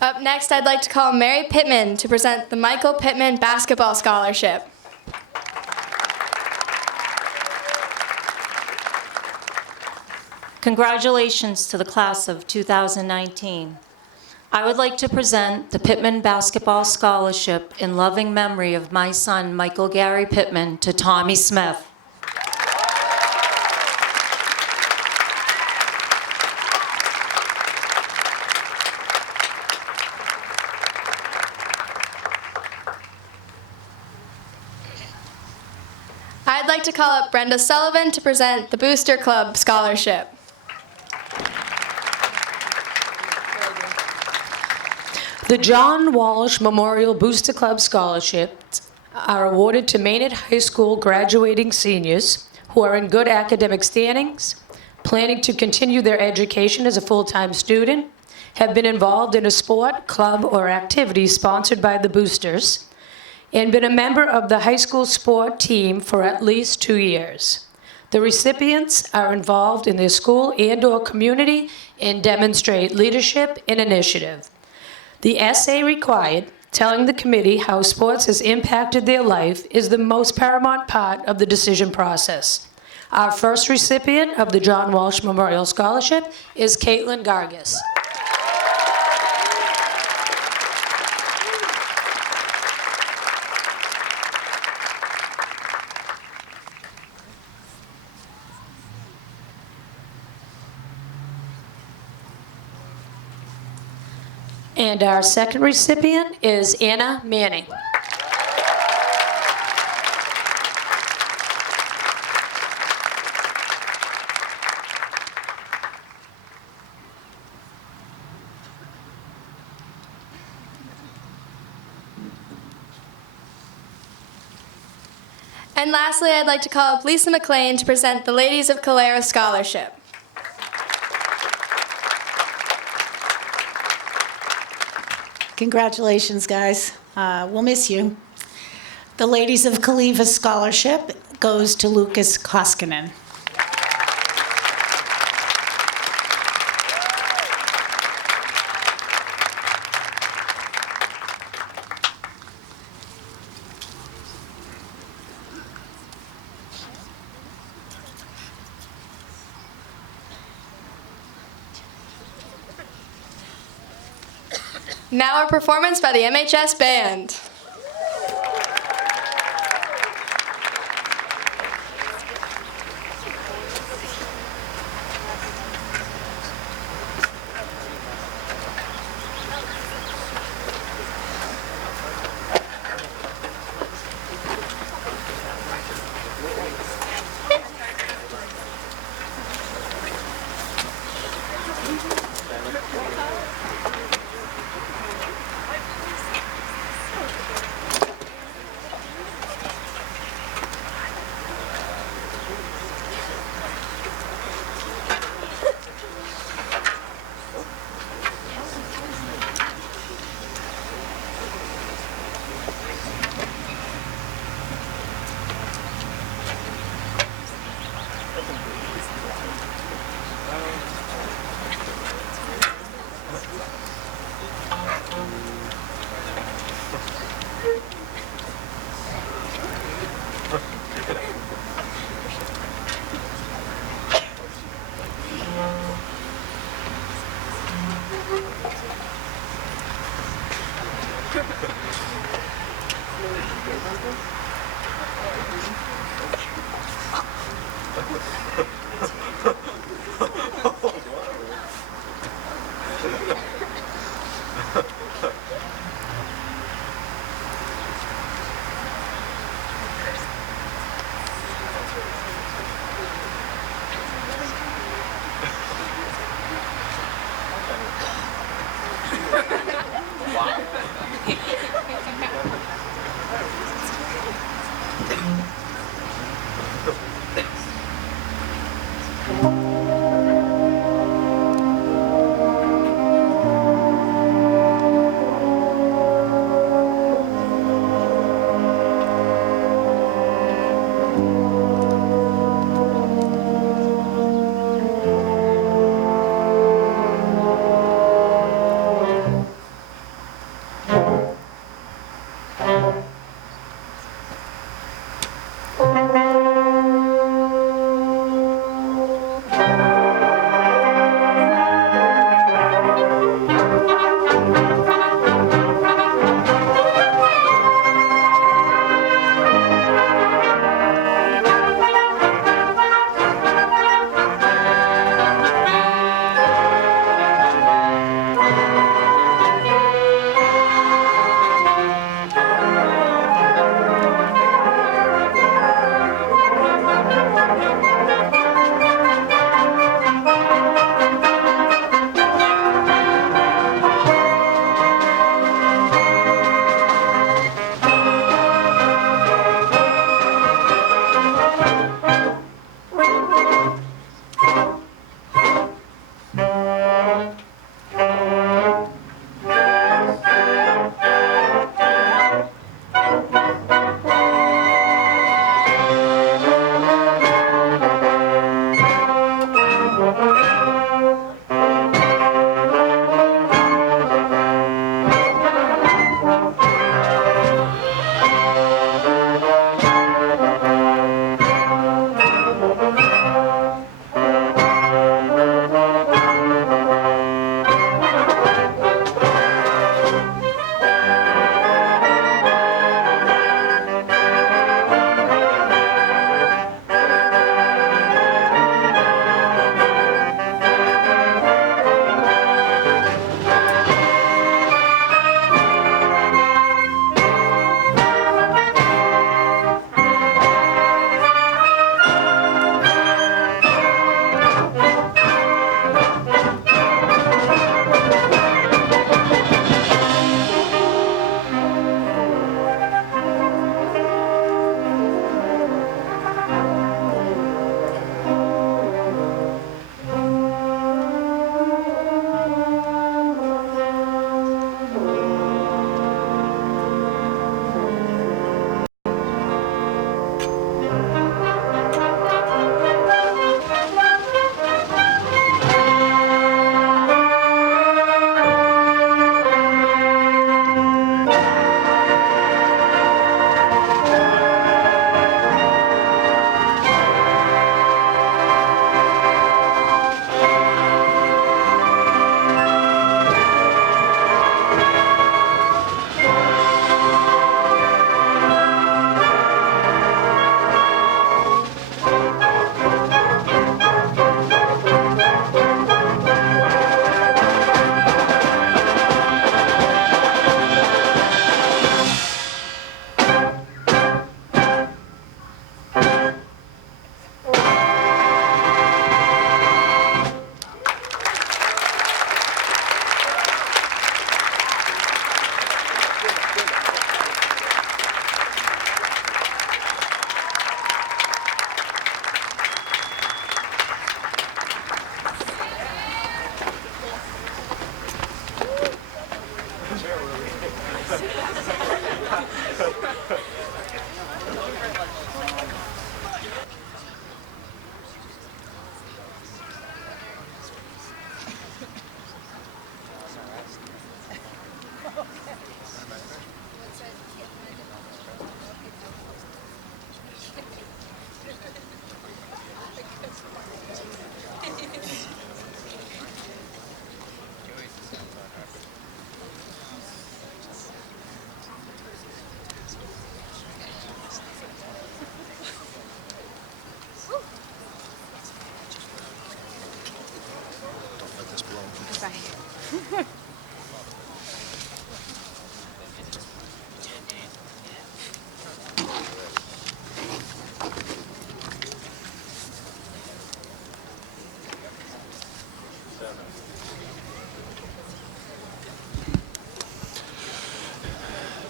Up next, I'd like to call Mary Pittman to present the Michael Pittman Basketball Scholarship. Congratulations to the class of 2019. I would like to present the Pittman Basketball Scholarship in loving memory of my son, Michael Gary Pittman, to Tommy Smith. I'd like to call up Brenda Sullivan to present the Booster Club Scholarship. The John Walsh Memorial Booster Club Scholarships are awarded to Maynard High School graduating seniors who are in good academic standings, planning to continue their education as a full-time student, have been involved in a sport, club, or activity sponsored by the boosters, and been a member of the high school sport team for at least 2 years. The recipients are involved in their school and/or community and demonstrate leadership and initiative. The essay required, telling the committee how sports has impacted their life, is the most paramount part of the decision process. Our first recipient of the John Walsh Memorial Scholarship is Caitlin Gargis. And our second recipient is Anna Manning. And lastly, I'd like to call up Lisa McLean to present the Ladies of Calera Scholarship. Congratulations, guys. We'll miss you. The Ladies of Caleva Scholarship goes to Lucas Koskinen. Now a performance by the MHS Band.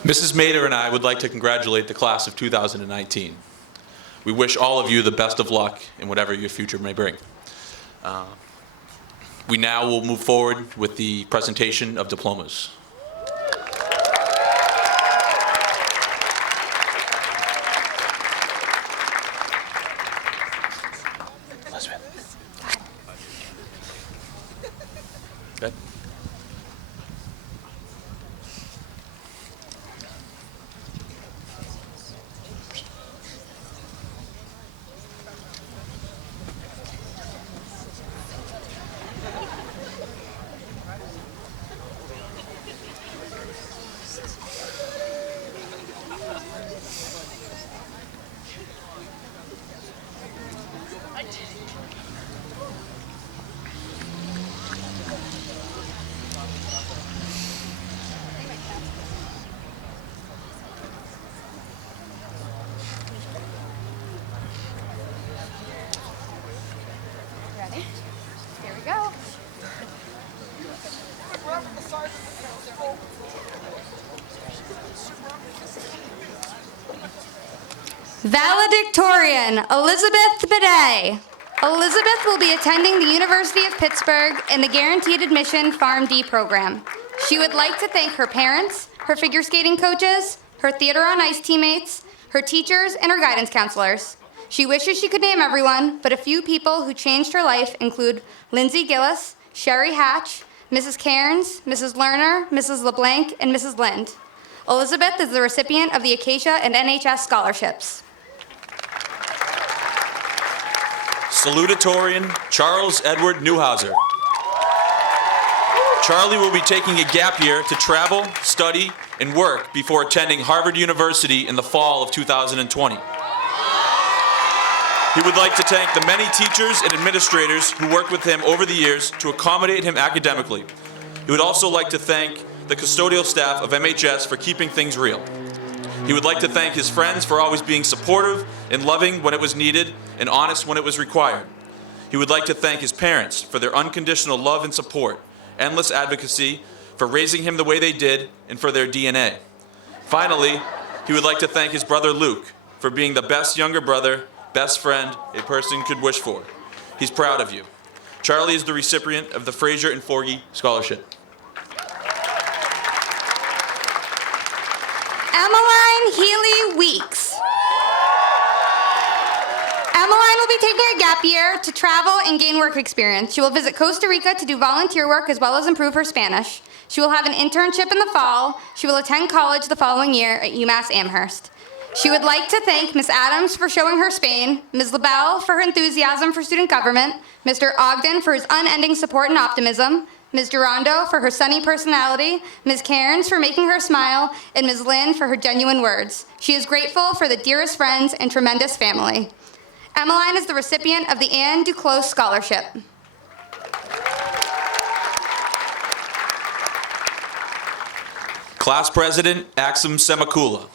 Mrs. Mader and I would like to congratulate the class of 2019. We wish all of you the best of luck in whatever your future may bring. We now will move forward with the presentation of diplomas. Good. Ready? Here we go. Valedictorian, Elizabeth Maday. Elizabeth will be attending the University of Pittsburgh in the Guaranteed Admission PharmD program. She would like to thank her parents, her figure skating coaches, her theater on ice teammates, her teachers, and her guidance counselors. She wishes she could name everyone, but a few people who changed her life include Lindsay Gillis, Sherry Hatch, Mrs. Cairns, Mrs. Lerner, Mrs. LeBlanc, and Mrs. Lind. Elizabeth is the recipient of the Acacia and NHS scholarships. Salutatorian, Charles Edward Neuhauser. Charlie will be taking a gap year to travel, study, and work before attending Harvard University in the fall of 2020. He would like to thank the many teachers and administrators who worked with him over the years to accommodate him academically. He would also like to thank the custodial staff of MHS for keeping things real. He would like to thank his friends for always being supportive and loving when it was needed and honest when it was required. He would like to thank his parents for their unconditional love and support, endless advocacy, for raising him the way they did, and for their DNA. Finally, he would like to thank his brother Luke for being the best younger brother, best friend a person could wish for. He's proud of you. Charlie is the recipient of the Fraser and Forgy Scholarship. Emmalin Healy Weeks. Emmalin will be taking a gap year to travel and gain work experience. She will visit Costa Rica to do volunteer work as well as improve her Spanish. She will have an internship in the fall. She will attend college the following year at UMass Amherst. She would like to thank Ms. Adams for showing her Spain, Ms. LaBelle for her enthusiasm for student government, Mr. Ogden for his unending support and optimism, Ms. Durando for her sunny personality, Ms. Cairns for making her smile, and Ms. Lynn for her genuine words. She is grateful for the dearest friends and tremendous family. Emmeline is the recipient of the Anne Duclos Scholarship. Class President, Axum Semakula.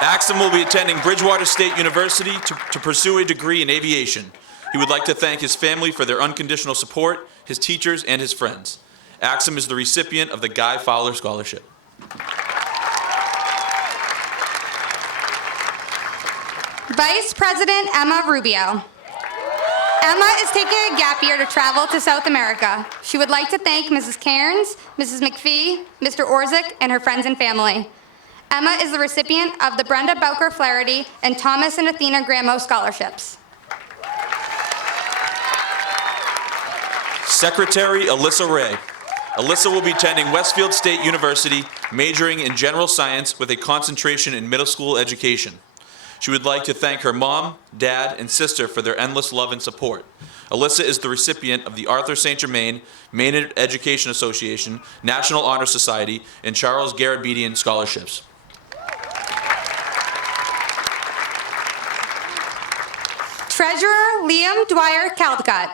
Axum will be attending Bridgewater State University to pursue a degree in aviation. He would like to thank his family for their unconditional support, his teachers, and his friends. Axum is the recipient of the Guy Fowler Scholarship. Vice President Emma Rubio. Emma is taking a gap year to travel to South America. She would like to thank Mrs. Cairns, Mrs. McPhee, Mr. Orzick, and her friends and family. Emma is the recipient of the Brenda Bowker Flaherty and Thomas and Athena Gramo scholarships. Secretary Alyssa Ray. Alyssa will be attending Westfield State University, majoring in general science with a concentration in middle school education. She would like to thank her mom, dad, and sister for their endless love and support. Alyssa is the recipient of the Arthur St. Germain, Maynard Education Association, National Honor Society, and Charles Garabedian scholarships. Treasurer Liam Dwyer Caldecott.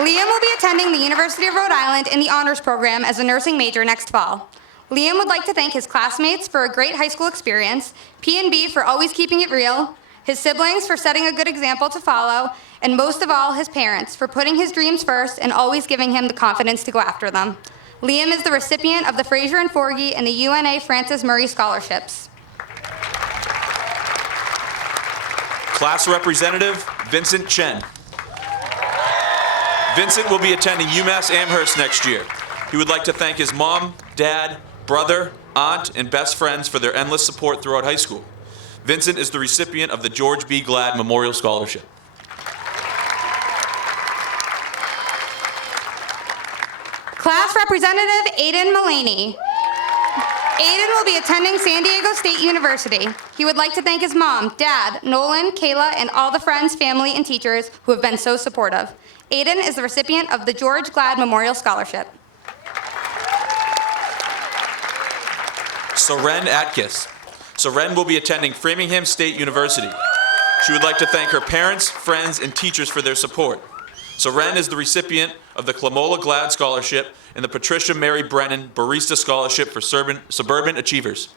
Liam will be attending the University of Rhode Island in the honors program as a nursing major next fall. Liam would like to thank his classmates for a great high school experience, P&B for always keeping it real, his siblings for setting a good example to follow, and most of all, his parents for putting his dreams first and always giving him the confidence to go after them. Liam is the recipient of the Fraser and Forgy and the UNA Francis Murray Scholarships. Class Representative Vincent Chen. Vincent will be attending UMass Amherst next year. He would like to thank his mom, dad, brother, aunt, and best friends for their endless support throughout high school. Vincent is the recipient of the George B. Glad Memorial Scholarship. Class Representative Aiden Mullaney. Aiden will be attending San Diego State University. He would like to thank his mom, dad, Nolan, Kayla, and all the friends, family, and teachers who have been so supportive. Aiden is the recipient of the George Glad Memorial Scholarship. Soren Atkis. Soren will be attending Framingham State University. She would like to thank her parents, friends, and teachers for their support. Soren is the recipient of the Clamola Glad Scholarship and the Patricia Mary Brennan Barista Scholarship for Suburban Achievers.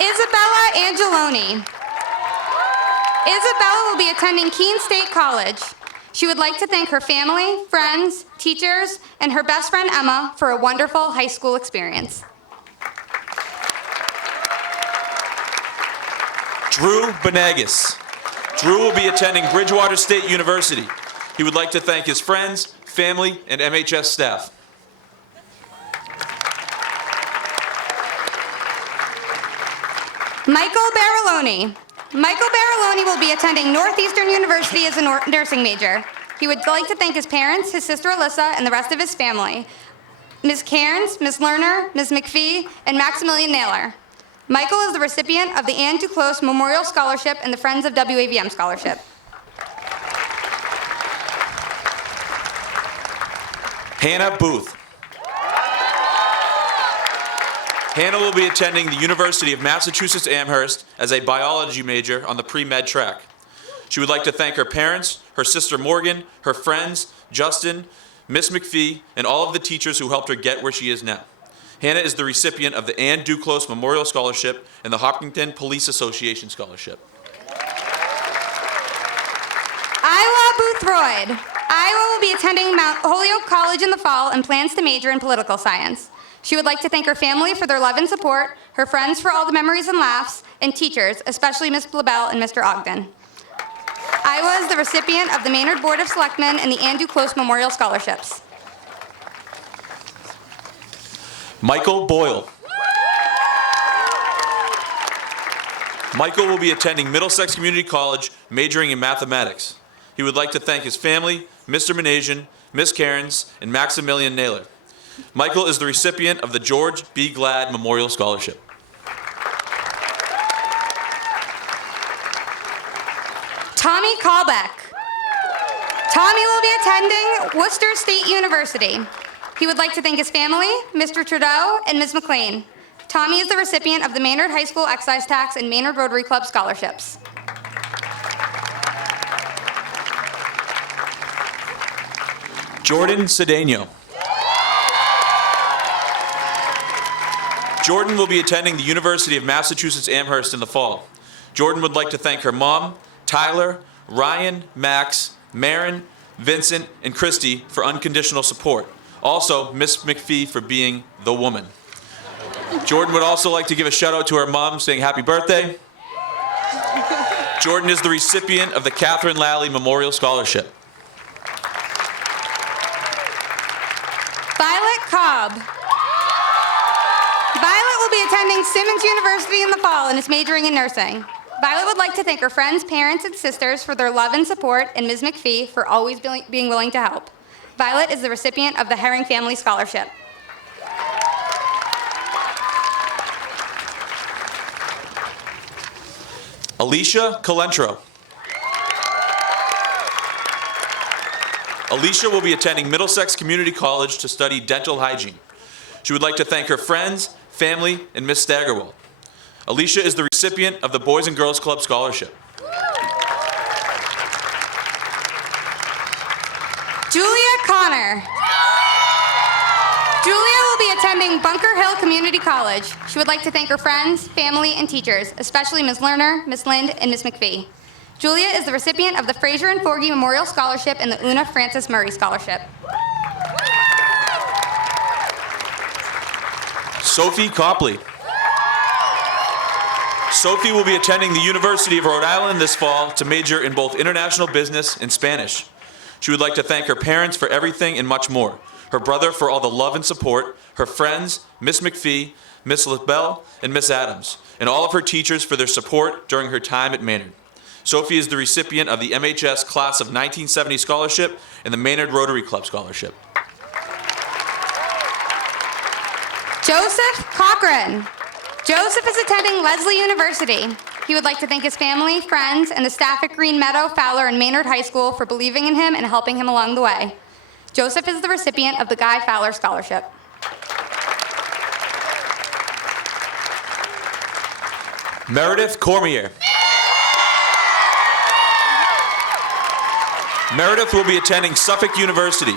Isabella Angeloni. Isabella will be attending Keene State College. She would like to thank her family, friends, teachers, and her best friend Emma for a wonderful high school experience. Drew Benagas. Drew will be attending Bridgewater State University. He would like to thank his friends, family, and MHS staff. Michael Barilloni. Michael Barilloni will be attending Northeastern University as a nursing major. He would like to thank his parents, his sister Alyssa, and the rest of his family. Ms. Cairns, Ms. Lerner, Ms. McPhee, and Maximilian Naylor. Michael is the recipient of the Anne Duclos Memorial Scholarship and the Friends of WAVM Scholarship. Hannah Booth. Hannah will be attending the University of Massachusetts Amherst as a biology major on the pre-med track. She would like to thank her parents, her sister Morgan, her friends, Justin, Miss McPhee, and all of the teachers who helped her get where she is now. Hannah is the recipient of the Anne Duclos Memorial Scholarship and the Hopkinton Police Association Scholarship. Iowa Boothroyd. Iowa will be attending Mount Holyoke College in the fall and plans to major in political science. She would like to thank her family for their love and support, her friends for all the memories and laughs, and teachers, especially Ms. LaBelle and Mr. Ogden. Iowa is the recipient of the Maynard Board of Selectmen and the Anne Duclos Memorial Scholarships. Michael Boyle. Michael will be attending Middlesex Community College, majoring in mathematics. He would like to thank his family, Mr. Manasian, Miss Cairns, and Maximilian Naylor. Michael is the recipient of the George B. Glad Memorial Scholarship. Tommy Callbeck. Tommy will be attending Worcester State University. He would like to thank his family, Mr. Trudeau, and Ms. McLean. Tommy is the recipient of the Maynard High School Excise Tax and Maynard Rotary Club scholarships. Jordan Cedeno. Jordan will be attending the University of Massachusetts Amherst in the fall. Jordan would like to thank her mom, Tyler, Ryan, Max, Marin, Vincent, and Christy for unconditional support. Also, Miss McPhee for being the woman. Jordan would also like to give a shout out to her mom saying happy birthday. Jordan is the recipient of the Catherine Lally Memorial Scholarship. Violet Cobb. Violet will be attending Simmons University in the fall and is majoring in nursing. Violet would like to thank her friends, parents, and sisters for their love and support, and Ms. McPhee for always being willing to help. Violet is the recipient of the Herring Family Scholarship. Alicia Calentro. Alicia will be attending Middlesex Community College to study dental hygiene. She would like to thank her friends, family, and Miss Staggerwell. Alicia is the recipient of the Boys and Girls Club Scholarship. honor. Julia will be attending Bunker Hill Community College. She would like to thank her friends, family, and teachers, especially Ms. Lerner, Ms. Lind, and Ms. McPhee. Julia is the recipient of the Fraser and Forgy Memorial Scholarship and the Una Francis Murray Scholarship. Sophie Copley. Sophie will be attending the University of Rhode Island this fall to major in both international business and Spanish. She would like to thank her parents for everything and much more, her brother for all the love and support, her friends, Miss McPhee, Miss LaBelle, and Miss Adams, and all of her teachers for their support during her time at Maynard. Sophie is the recipient of the MHS Class of 1970 Scholarship and the Maynard Rotary Club Scholarship. Joseph Cochran. Joseph is attending Lesley University. He would like to thank his family, friends, and the staff at Green Meadow, Fowler, and Maynard High School for believing in him and helping him along the way. Joseph is the recipient of the Guy Fowler Scholarship. Meredith Cormier. Meredith will be attending Suffolk University.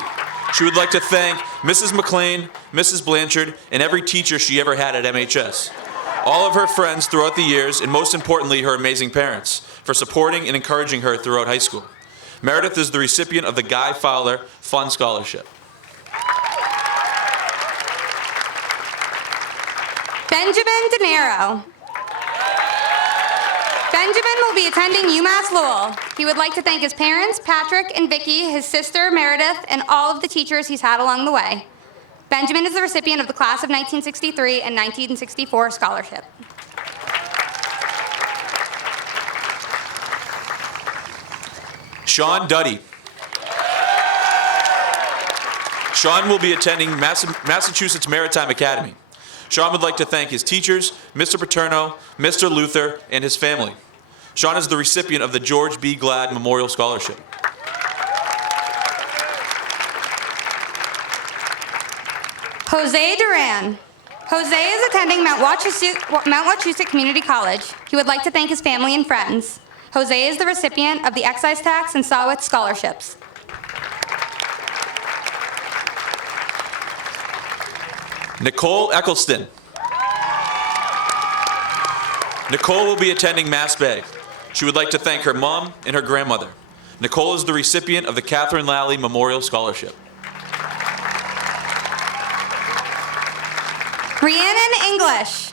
She would like to thank Mrs. McLean, Mrs. Blanchard, and every teacher she ever had at MHS. All of her friends throughout the years, and most importantly, her amazing parents, for supporting and encouraging her throughout high school. Meredith is the recipient of the Guy Fowler Fund Scholarship. Benjamin De Niro. Benjamin will be attending UMass Lowell. He would like to thank his parents, Patrick and Vicky, his sister, Meredith, and all of the teachers he's had along the way. Benjamin is the recipient of the Class of 1963 and 1964 Scholarship. Sean Duddy. Sean will be attending Massachusetts Maritime Academy. Sean would like to thank his teachers, Mr. Paterno, Mr. Luther, and his family. Sean is the recipient of the George B. Glad Memorial Scholarship. Jose Duran. Jose is attending Mount Wachusett Community College. He would like to thank his family and friends. Jose is the recipient of the Excise Tax and Sawwitz Scholarships. Nicole Eccleston. Nicole will be attending Mass Bay. She would like to thank her mom and her grandmother. Nicole is the recipient of the Catherine Lally Memorial Scholarship. Rhiannon English.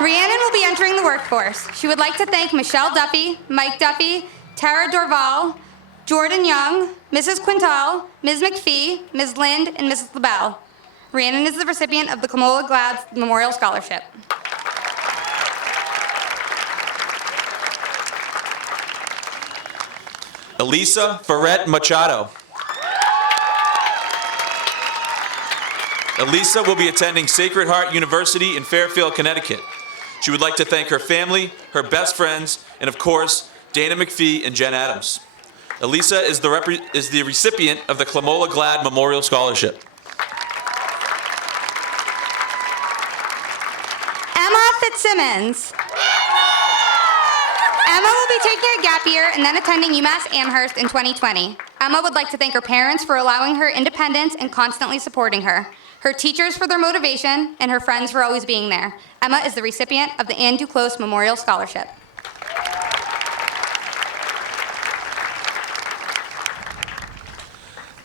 Rhiannon will be entering the workforce. She would like to thank Michelle Duffy, Mike Duffy, Tara Dorval, Jordan Young, Mrs. Quintal, Ms. McPhee, Ms. Lind, and Mrs. LaBelle. Rhiannon is the recipient of the Camola Glad Memorial Scholarship. Elisa Ferret Machado. Elisa will be attending Sacred Heart University in Fairfield, Connecticut. She would like to thank her family, her best friends, and of course, Dana McPhee and Jen Adams. Elisa is the recipient of the Camola Glad Memorial Scholarship. Emma Fitzsimmons. Emma will be taking a gap year and then attending UMass Amherst in 2020. Emma would like to thank her parents for allowing her independence and constantly supporting her, her teachers for their motivation, and her friends for always being there. Emma is the recipient of the Anne Duclos Memorial Scholarship.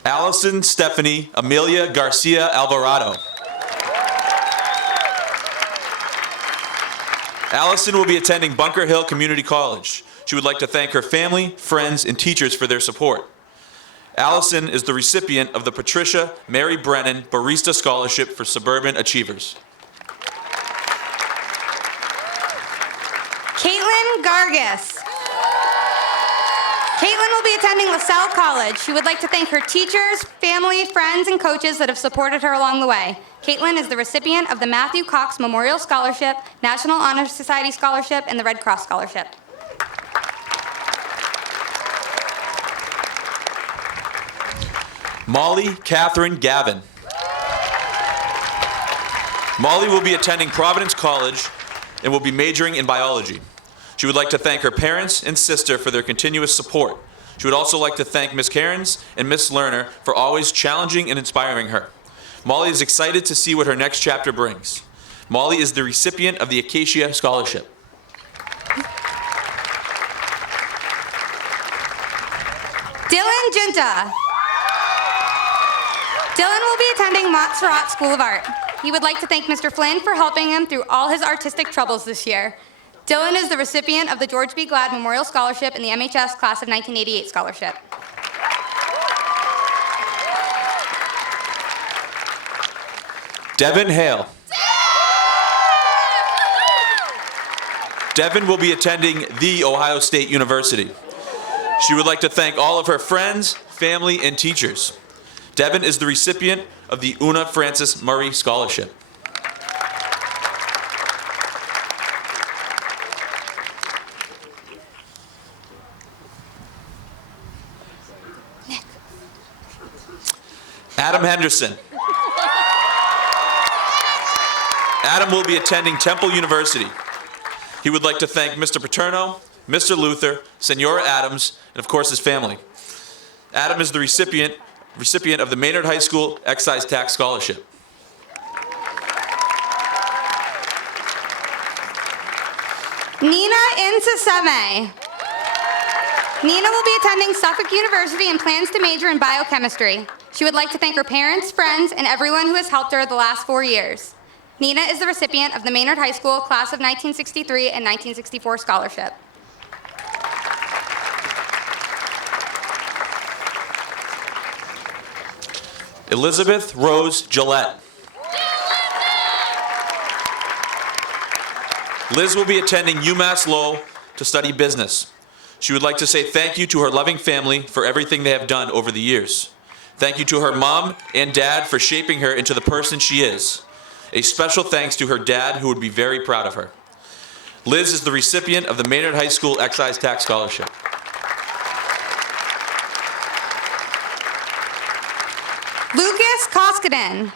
Allison Stephanie Amelia Garcia Alvarado. Allison will be attending Bunker Hill Community College. She would like to thank her family, friends, and teachers for their support. Allison is the recipient of the Patricia Mary Brennan Barista Scholarship for Suburban Achievers. Caitlin Gargis. Caitlin will be attending LaSalle College. She would like to thank her teachers, family, friends, and coaches that have supported her along the way. Caitlin is the recipient of the Matthew Cox Memorial Scholarship, National Honor Society Scholarship, and the Red Cross Scholarship. Molly Catherine Gavin. Molly will be attending Providence College and will be majoring in biology. She would like to thank her parents and sister for their continuous support. She would also like to thank Ms. Cairns and Ms. Lerner for always challenging and inspiring her. Molly is excited to see what her next chapter brings. Molly is the recipient of the Acacia Scholarship. Dylan Junta. Dylan will be attending Montserrat School of Art. He would like to thank Mr. Flynn for helping him through all his artistic troubles this year. Dylan is the recipient of the George B. Glad Memorial Scholarship and the MHS Class of 1988 Scholarship. Devin Hale. Devin will be attending The Ohio State University. She would like to thank all of her friends, family, and teachers. Devin is the recipient of the Una Francis Murray Scholarship. Adam Henderson. Adam will be attending Temple University. He would like to thank Mr. Paterno, Mr. Luther, Senora Adams, and of course his family. Adam is the recipient of the Maynard High School Excise Tax Scholarship. Nina Insaseme. Nina will be attending Suffolk University and plans to major in biochemistry. She would like to thank her parents, friends, and everyone who has helped her the last 4 years. Nina is the recipient of the Maynard High School Class of 1963 and 1964 Scholarship. Elizabeth Rose Gillette. Liz will be attending UMass Lowell to study business. She would like to say thank you to her loving family for everything they have done over the years. Thank you to her mom and dad for shaping her into the person she is. A special thanks to her dad, who would be very proud of her. Liz is the recipient of the Maynard High School Excise Tax Scholarship. Lucas Koskinen.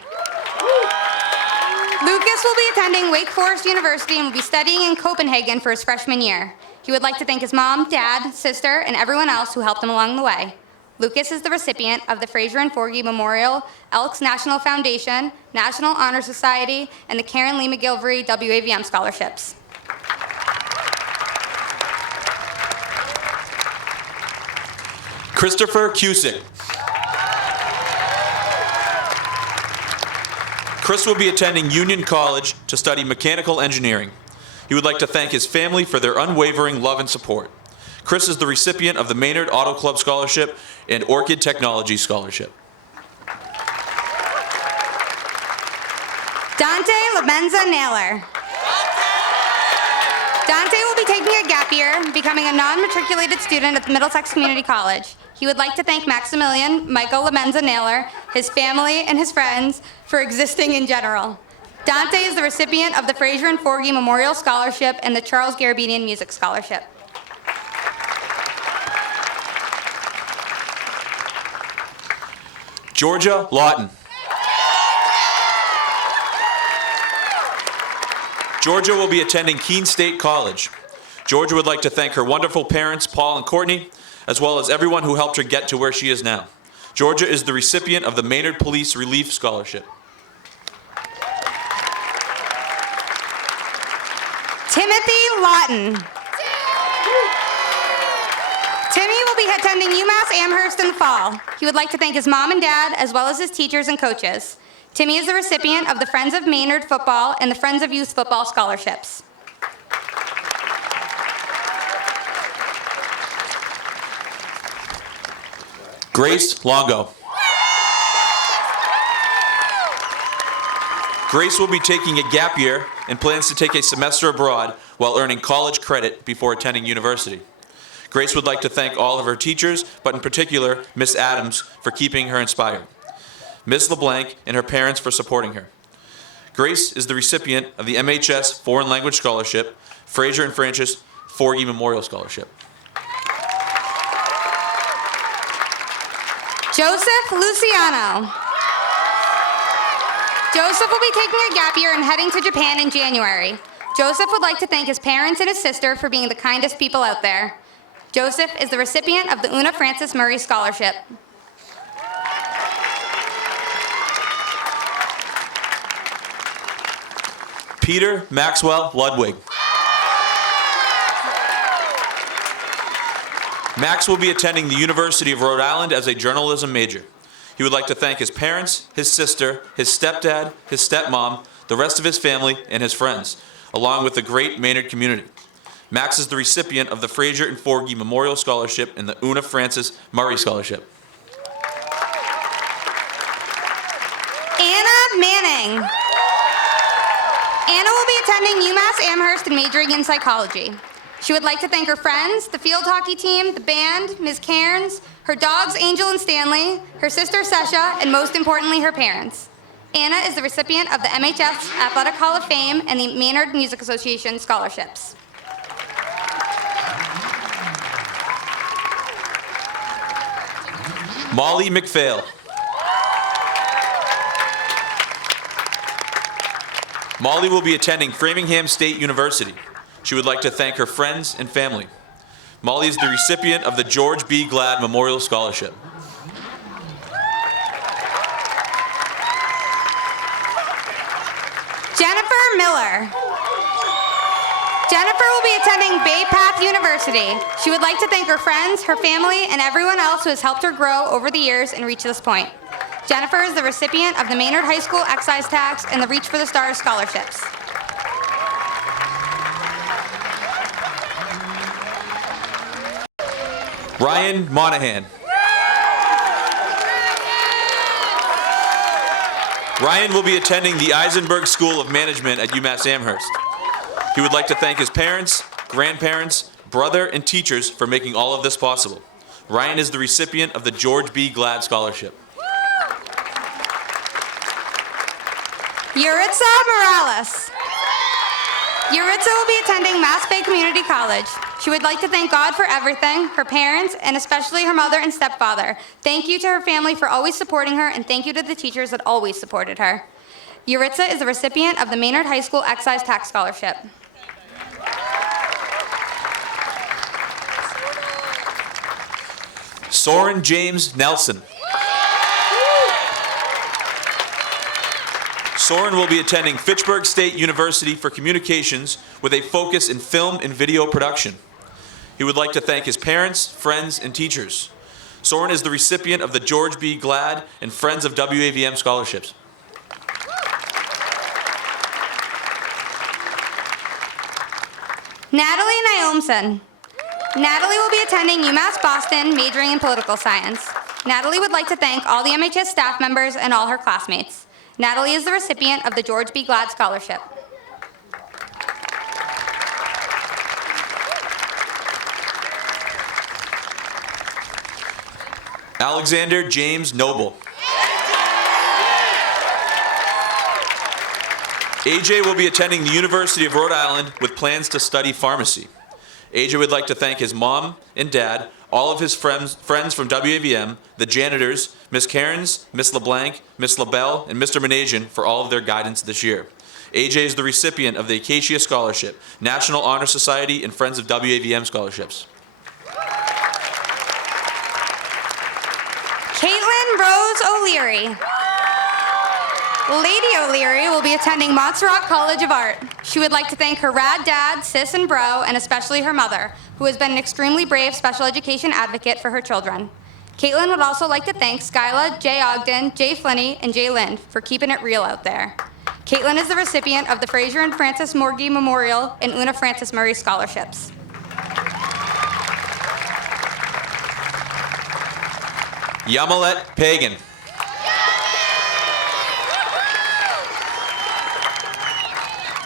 Lucas will be attending Wake Forest University and will be studying in Copenhagen for his freshman year. He would like to thank his mom, dad, sister, and everyone else who helped him along the way. Lucas is the recipient of the Fraser and Forgy Memorial, Elks National Foundation, National Honor Society, and the Karen Lee McGilvery WAVM scholarships. Christopher Cusick. Chris will be attending Union College to study mechanical engineering. He would like to thank his family for their unwavering love and support. Chris is the recipient of the Maynard Auto Club Scholarship and Orchid Technology Scholarship. Dante Labenza Naylor. Dante will be taking a gap year, becoming a non-matriculated student at the Middlesex Community College. He would like to thank Maximilian Michael Labenza Naylor, his family, and his friends for existing in general. Dante is the recipient of the Fraser and Forgy Memorial Scholarship and the Charles Garabedian Music Scholarship. Georgia Lawton. Georgia will be attending Keene State College. Georgia would like to thank her wonderful parents, Paul and Courtney, as well as everyone who helped her get to where she is now. Georgia is the recipient of the Maynard Police Relief Scholarship. Timothy Lawton. Timmy will be attending UMass Amherst in the fall. He would like to thank his mom and dad, as well as his teachers and coaches. Timmy is the recipient of the Friends of Maynard Football and the Friends of Youth Football scholarships. Grace Longo. Grace will be taking a gap year and plans to take a semester abroad while earning college credit before attending university. Grace would like to thank all of her teachers, but in particular, Miss Adams, for keeping her inspired. Ms. LeBlanc and her parents for supporting her. Grace is the recipient of the MHS Foreign Language Scholarship, Fraser and Francis Forgy Memorial Scholarship. Joseph Luciano. Joseph will be taking a gap year and heading to Japan in January. Joseph would like to thank his parents and his sister for being the kindest people out there. Joseph is the recipient of the Una Francis Murray Scholarship. Peter Maxwell Ludwig. Max will be attending the University of Rhode Island as a journalism major. He would like to thank his parents, his sister, his stepdad, his stepmom, the rest of his family, and his friends, along with the great Maynard community. Max is the recipient of the Fraser and Forgy Memorial Scholarship and the Una Francis Murray Scholarship. Anna Manning. Anna will be attending UMass Amherst and majoring in psychology. She would like to thank her friends, the field hockey team, the band, Ms. Cairns, her dogs Angel and Stanley, her sister Sesha, and most importantly, her parents. Anna is the recipient of the MHS Athletic Hall of Fame and the Maynard Music Association scholarships. Molly McPhail. Molly will be attending Framingham State University. She would like to thank her friends and family. Molly is the recipient of the George B. Glad Memorial Scholarship. Jennifer Miller. Jennifer will be attending Bay Path University. She would like to thank her friends, her family, and everyone else who has helped her grow over the years and reach this point. Jennifer is the recipient of the Maynard High School Excise Tax and the Reach for the Stars scholarships. Ryan Monahan. Ryan will be attending the Eisenberg School of Management at UMass Amherst. He would like to thank his parents, grandparents, brother, and teachers for making all of this possible. Ryan is the recipient of the George B. Glad Scholarship. Yuritsa Morales. Yuritsa will be attending Mass Bay Community College. She would like to thank God for everything, her parents, and especially her mother and stepfather. Thank you to her family for always supporting her, and thank you to the teachers that always supported her. Yuritsa is the recipient of the Maynard High School Excise Tax Scholarship. Soren James Nelson. Soren will be attending Fitchburg State University for Communications with a focus in film and video production. He would like to thank his parents, friends, and teachers. Soren is the recipient of the George B. Glad and Friends of WAVM scholarships. Natalie Naomson. Natalie will be attending UMass Boston, majoring in political science. Natalie would like to thank all the MHS staff members and all her classmates. Natalie is the recipient of the George B. Glad Scholarship. Alexander James Noble. AJ will be attending the University of Rhode Island with plans to study pharmacy. AJ would like to thank his mom and dad, all of his friends from WAVM, the janitors, Miss Cairns, Miss LeBlanc, Miss LaBelle, and Mr. Menasian for all of their guidance this year. AJ is the recipient of the Acacia Scholarship, National Honor Society, and Friends of WAVM scholarships. Caitlin Rose O'Leary. Lady O'Leary will be attending Montserrat College of Art. She would like to thank her rad dad, sis, and bro, and especially her mother, who has been an extremely brave special education advocate for her children. Caitlin would also like to thank Skyla, Jay Ogden, Jay Flinney, and Jay Lind for keeping it real out there. Caitlin is the recipient of the Fraser and Francis Morgie Memorial and Una Francis Murray scholarships. Yamilet Pagan.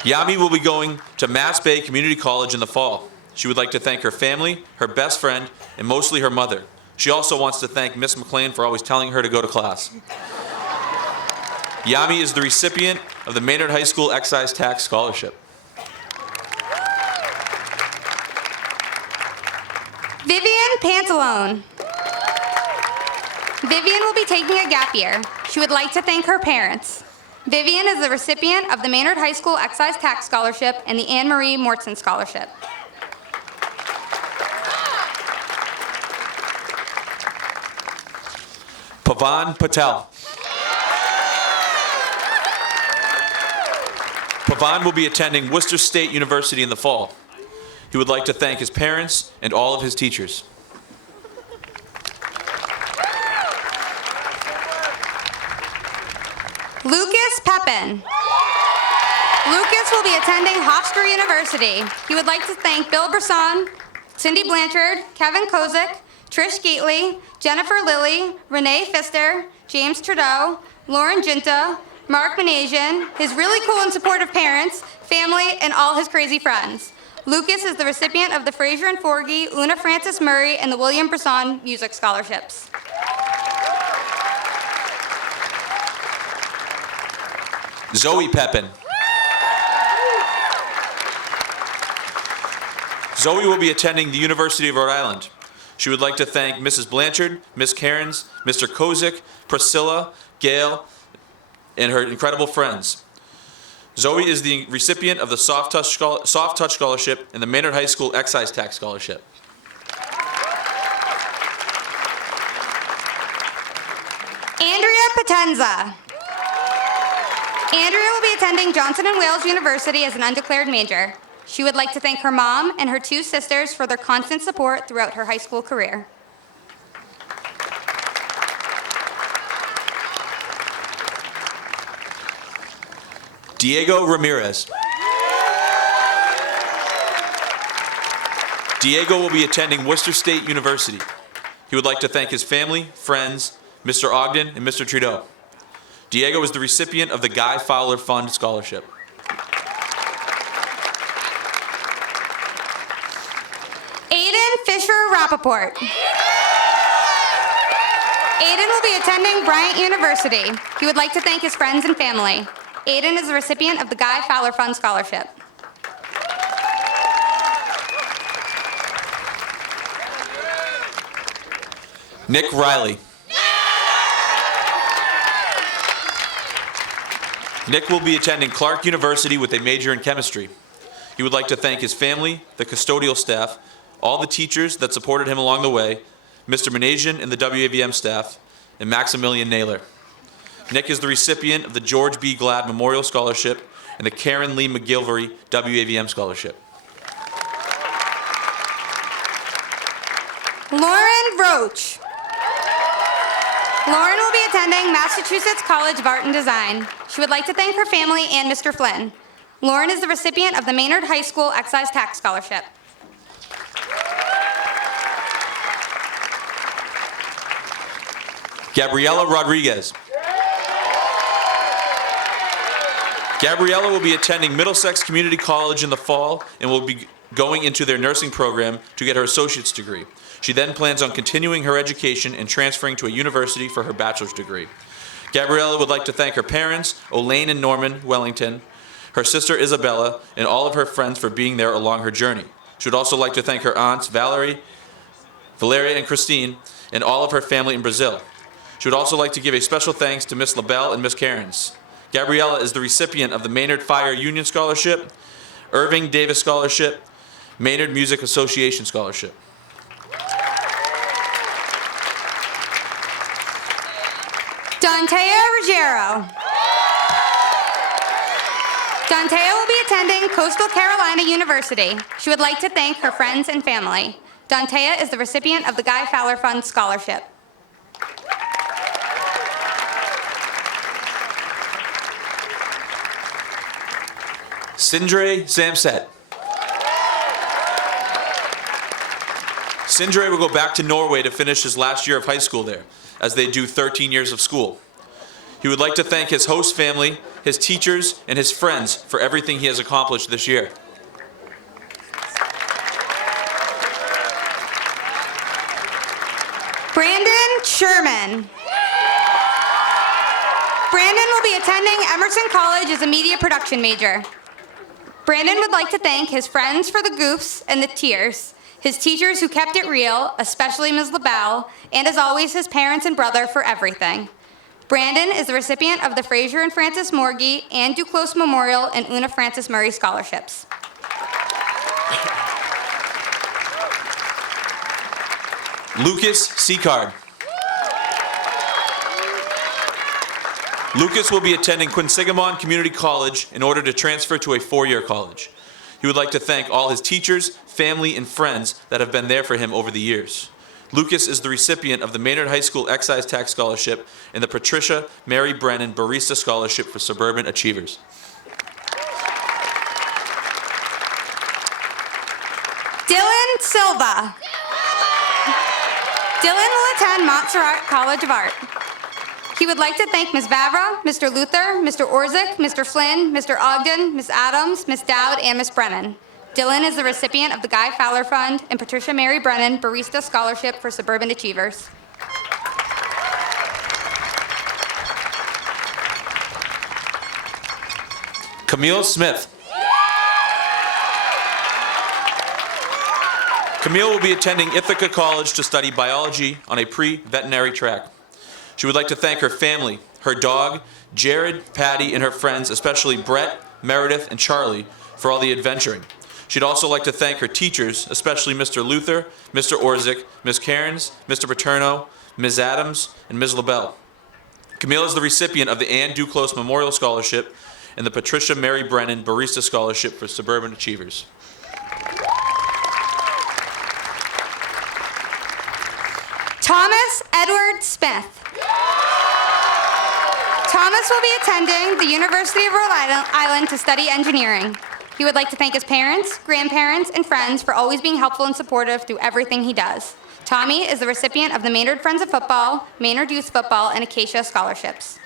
Yami will be going to Mass Bay Community College in the fall. She would like to thank her family, her best friend, and mostly her mother. She also wants to thank Miss McLean for always telling her to go to class. Yami is the recipient of the Maynard High School Excise Tax Scholarship. Vivian Pantalone. Vivian will be taking a gap year. She would like to thank her parents. Vivian is the recipient of the Maynard High School Excise Tax Scholarship and the Anne Marie Mortson Scholarship. Pavan Patel. Pavan will be attending Worcester State University in the fall. He would like to thank his parents and all of his teachers. Lucas Pepin. Lucas will be attending Hofstra University. He would like to thank Bill Brisson, Cindy Blanchard, Kevin Kozik, Trish Gately, Jennifer Lilly, Renee Pfister, James Trudeau, Lauren Ginta, Mark Manasian, his really cool and supportive parents, family, and all his crazy friends. Lucas is the recipient of the Fraser and Forgy, Una Francis Murray, and the William Brisson Music Scholarships. Zoe Pepin. Zoe will be attending the University of Rhode Island. She would like to thank Mrs. Blanchard, Miss Cairns, Mr. Kozik, Priscilla, Gail, and her incredible friends. Zoe is the recipient of the Soft Touch Scholarship and the Maynard High School Excise Tax Scholarship. Andrea Potenza. Andrea will be attending Johnson & Wales University as an undeclared major. She would like to thank her mom and her two sisters for their constant support throughout her high school career. Diego Ramirez. Diego will be attending Worcester State University. He would like to thank his family, friends, Mr. Ogden, and Mr. Trudeau. Diego is the recipient of the Guy Fowler Fund Scholarship. Aiden Fisher Rappaport. Aiden will be attending Bryant University. He would like to thank his friends and family. Aiden is the recipient of the Guy Fowler Fund Scholarship. Nick Riley. Nick will be attending Clark University with a major in chemistry. He would like to thank his family, the custodial staff, all the teachers that supported him along the way, Mr. Manasian and the WAVM staff, and Maximilian Naylor. Nick is the recipient of the George B. Glad Memorial Scholarship and the Karen Lee McGilvery WAVM Scholarship. Lauren Roach. Lauren will be attending Massachusetts College of Art and Design. She would like to thank her family and Mr. Flynn. Lauren is the recipient of the Maynard High School Excise Tax Scholarship. Gabriela Rodriguez. Gabriela will be attending Middlesex Community College in the fall and will be going into their nursing program to get her associate's degree. She then plans on continuing her education and transferring to a university for her bachelor's degree. Gabriela would like to thank her parents, Olaine and Norman Wellington, her sister Isabella, and all of her friends for being there along her journey. She would also like to thank her aunts Valeria and Christine, and all of her family in Brazil. She would also like to give a special thanks to Miss LaBelle and Miss Cairns. Gabriela is the recipient of the Maynard Fire Union Scholarship, Irving Davis Scholarship, Maynard Music Association Scholarship. Dantea Ruggiero. Dantea will be attending Coastal Carolina University. She would like to thank her friends and family. Dantea is the recipient of the Guy Fowler Fund Scholarship. Sindre Samset. Sindre will go back to Norway to finish his last year of high school there, as they do 13 years of school. He would like to thank his host family, his teachers, and his friends for everything he has accomplished this year. Brandon Sherman. Brandon will be attending Emerson College as a media production major. Brandon would like to thank his friends for the goofs and the tears, his teachers who kept it real, especially Ms. LaBelle, and as always, his parents and brother for everything. Brandon is the recipient of the Fraser and Francis Morgie and Duclos Memorial and Una Francis Murray scholarships. Lucas Seacard. Lucas will be attending Quinsigamon Community College in order to transfer to a four-year college. He would like to thank all his teachers, family, and friends that have been there for him over the years. Lucas is the recipient of the Maynard High School Excise Tax Scholarship and the Patricia Mary Brennan Barista Scholarship for Suburban Achievers. Dylan Silva. Dylan will attend Montserrat College of Art. He would like to thank Ms. Vavra, Mr. Luther, Mr. Orzik, Mr. Flynn, Mr. Ogden, Ms. Adams, Ms. Dowd, and Ms. Brennan. Dylan is the recipient of the Guy Fowler Fund and Patricia Mary Brennan Barista Scholarship for Suburban Achievers. Camille Smith. Camille will be attending Ithaca College to study biology on a pre-veterinary track. She would like to thank her family, her dog, Jared, Patty, and her friends, especially Brett, Meredith, and Charlie, for all the adventuring. She'd also like to thank her teachers, especially Mr. Luther, Mr. Orzik, Ms. Cairns, Mr. Paterno, Ms. Adams, and Ms. LaBelle. Camille is the recipient of the Ann Duclos Memorial Scholarship and the Patricia Mary Brennan Barista Scholarship for Suburban Achievers. Thomas Edward Smith. Thomas will be attending the University of Rhode Island to study engineering. He would like to thank his parents, grandparents, and friends for always being helpful and supportive through everything he does. Tommy is the recipient of the Maynard Friends of Football, Maynard Youth Football, and Acacia Scholarships.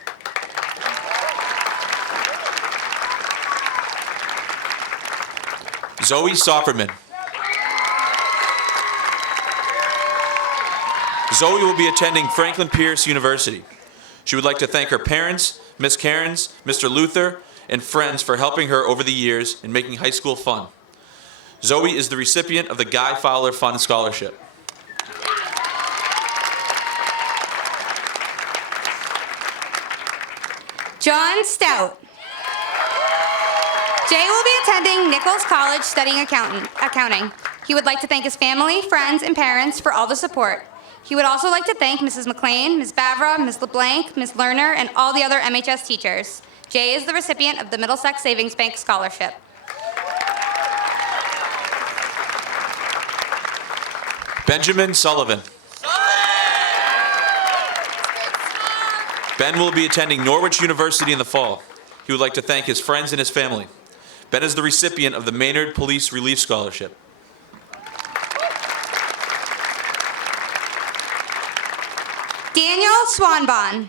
Zoe Sofferman. Zoe will be attending Franklin Pierce University. She would like to thank her parents, Miss Cairns, Mr. Luther, and friends for helping her over the years and making high school fun. Zoe is the recipient of the Guy Fowler Fund Scholarship. John Stout. Jay will be attending Nichols College studying accounting. He would like to thank his family, friends, and parents for all the support. He would also like to thank Mrs. McLean, Ms. Bavra, Ms. LeBlanc, Ms. Lerner, and all the other MHS teachers. Jay is the recipient of the Middlesex Savings Bank Scholarship. Benjamin Sullivan. Ben will be attending Norwich University in the fall. He would like to thank his friends and his family. Ben is the recipient of the Maynard Police Relief Scholarship. Daniel Swanbon.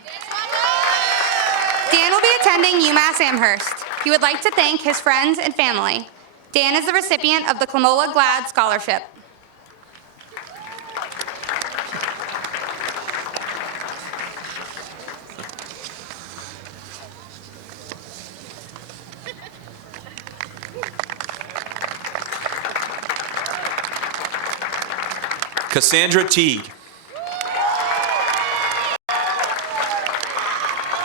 Dan will be attending UMass Amherst. He would like to thank his friends and family. Dan is the recipient of the Clamola Glad Scholarship. Cassandra Teague.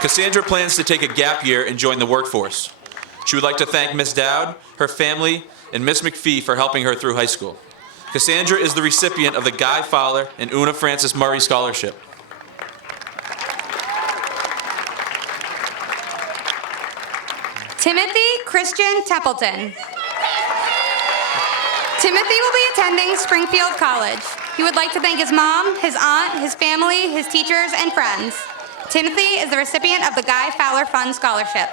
Cassandra plans to take a gap year and join the workforce. She would like to thank Ms. Dowd, her family, and Ms. McPhee for helping her through high school. Cassandra is the recipient of the Guy Fowler and Una Francis Murray Scholarship. Timothy Christian Templeton. Timothy will be attending Springfield College. He would like to thank his mom, his aunt, his family, his teachers, and friends. Timothy is the recipient of the Guy Fowler Fund Scholarship.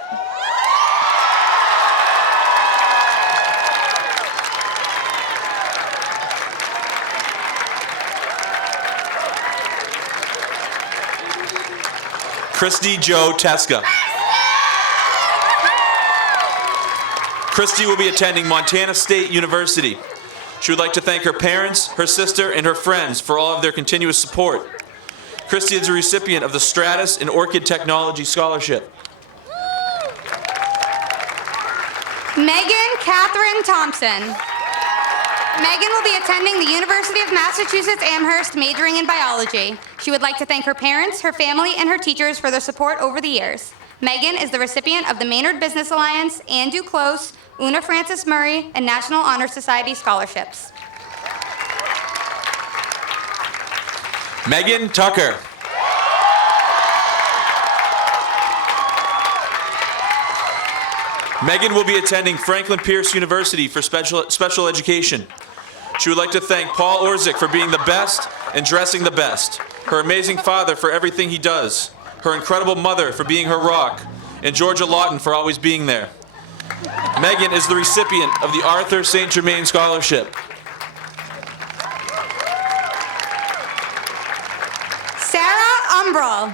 Christy Jo Teska. Christy will be attending Montana State University. She would like to thank her parents, her sister, and her friends for all of their continuous support. Christy is a recipient of the Stratus and Orchid Technology Scholarship. Megan Catherine Thompson. Megan will be attending the University of Massachusetts Amherst, majoring in biology. She would like to thank her parents, her family, and her teachers for their support over the years. Megan is the recipient of the Maynard Business Alliance, Ann Duclos, Una Francis Murray, and National Honor Society scholarships. Megan Tucker. Megan will be attending Franklin Pierce University for special education. She would like to thank Paul Orzik for being the best and dressing the best, her amazing father for everything he does, her incredible mother for being her rock, and Georgia Lawton for always being there. Megan is the recipient of the Arthur St. Germain Scholarship. Sarah Umbrell.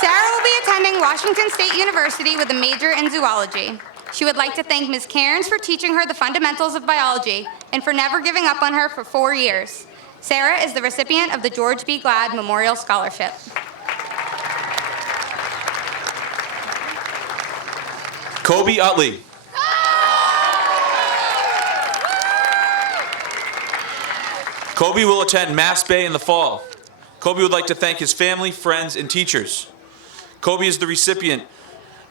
Sarah will be attending Washington State University with a major in zoology. She would like to thank Ms. Cairns for teaching her the fundamentals of biology and for never giving up on her for 4 years. Sarah is the recipient of the George B. Glad Memorial Scholarship. Kobe Utley. Kobe will attend Mass Bay in the fall. Kobe would like to thank his family, friends, and teachers. Kobe is the recipient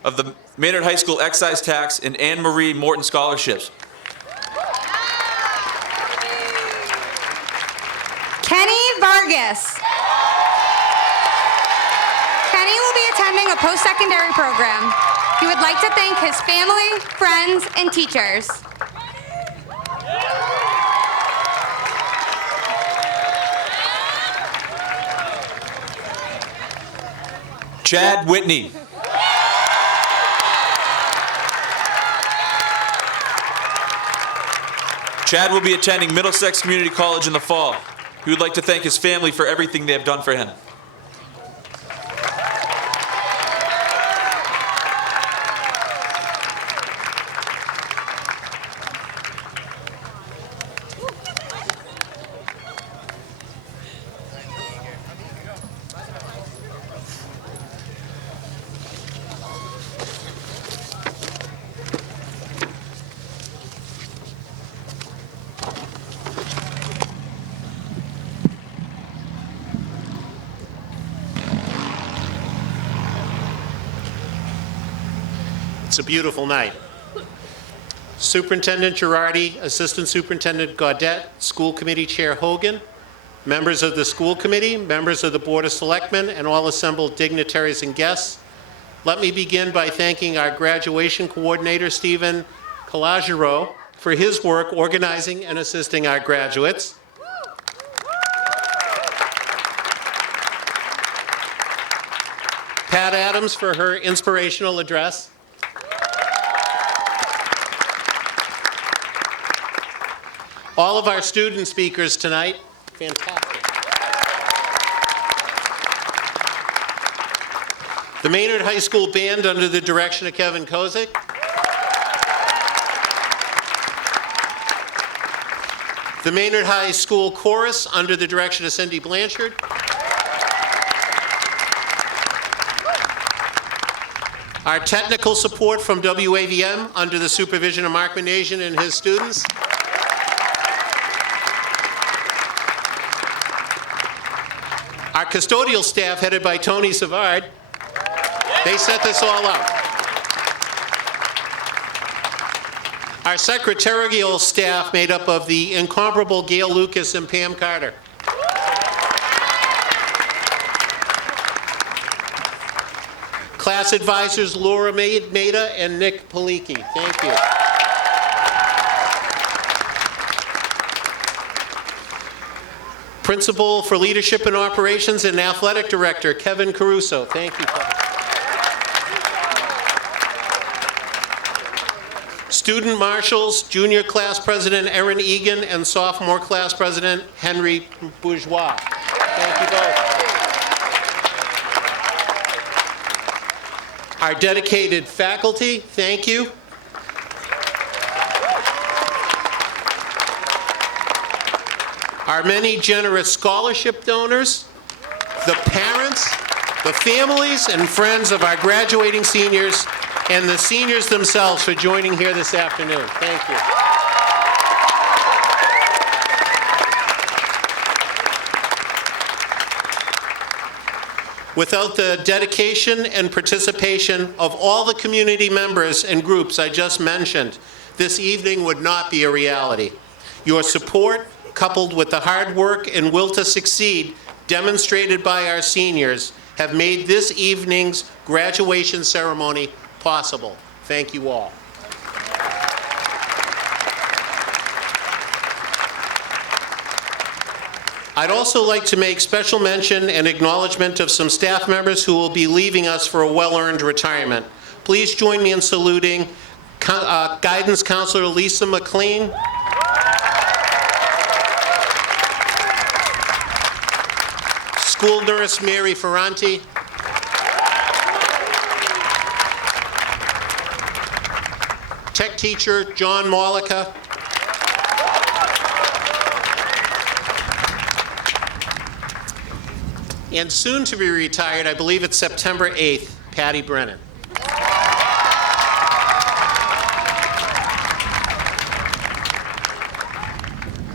of the Maynard High School Excise Tax and Anne Marie Morton Scholarships. Kenny Vargas. Kenny will be attending a post-secondary program. He would like to thank his family, friends, and teachers. Chad Whitney. Chad will be attending Middlesex Community College in the fall. He would like to thank his family for everything they have done for him. It's a beautiful night. Superintendent Girardi, Assistant Superintendent Gaudet, School Committee Chair Hogan, members of the school committee, members of the Board of Selectmen, and all assembled dignitaries and guests, let me begin by thanking our graduation coordinator, Stephen Calagero, for his work organizing and assisting our graduates. Pat Adams for her inspirational address. All of our student speakers tonight, fantastic. The Maynard High School Band under the direction of Kevin Kozik. The Maynard High School Chorus under the direction of Cindy Blanchard. Our technical support from WAVM under the supervision of Mark Manasian and his students. Our custodial staff, headed by Tony Savard, they set this all up. Our secretarial staff, made up of the incomparable Gail Lucas and Pam Carter. Class advisors Laura Maida and Nick Paliki. Thank you. Principal for Leadership and Operations and Athletic Director Kevin Caruso. Thank you, Kevin. Student Marshals, Junior Class President Erin Egan and Sophomore Class President Henry Bourgeois. Thank you both. Our dedicated faculty, thank you. Our many generous scholarship donors, the parents, the families and friends of our graduating seniors, and the seniors themselves for joining here this afternoon. Thank you. Without the dedication and participation of all the community members and groups I just mentioned, this evening would not be a reality. Your support, coupled with the hard work and will to succeed demonstrated by our seniors, have made this evening's graduation ceremony possible. Thank you all. I'd also like to make special mention and acknowledgement of some staff members who will be leaving us for a well-earned retirement. Please join me in saluting Guidance Counselor Lisa McLean, School Nurse Mary Ferranti, Tech Teacher John Mollica, and soon to be retired, I believe it's September 8th, Patty Brennan.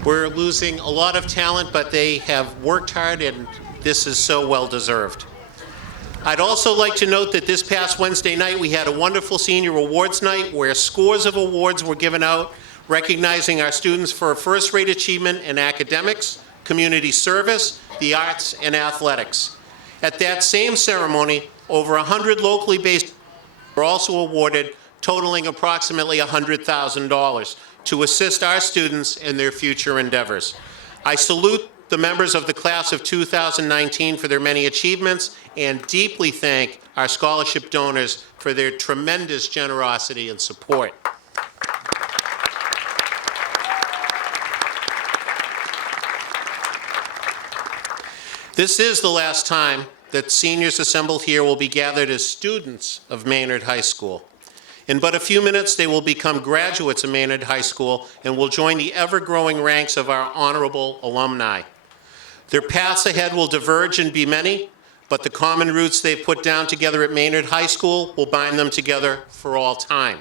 We're losing a lot of talent, but they have worked hard, and this is so well deserved. I'd also like to note that this past Wednesday night, we had a wonderful senior awards night where scores of awards were given out, recognizing our students for first-rate achievement in academics, community service, the arts, and athletics. At that same ceremony, over 100 locally based were also awarded, totaling approximately $100,000 to assist our students in their future endeavors. I salute the members of the class of 2019 for their many achievements and deeply thank our scholarship donors for their tremendous generosity and support. This is the last time that seniors assembled here will be gathered as students of Maynard High School. In but a few minutes, they will become graduates of Maynard High School and will join the ever-growing ranks of our honorable alumni. Their paths ahead will diverge and be many, but the common roots they've put down together at Maynard High School will bind them together for all time.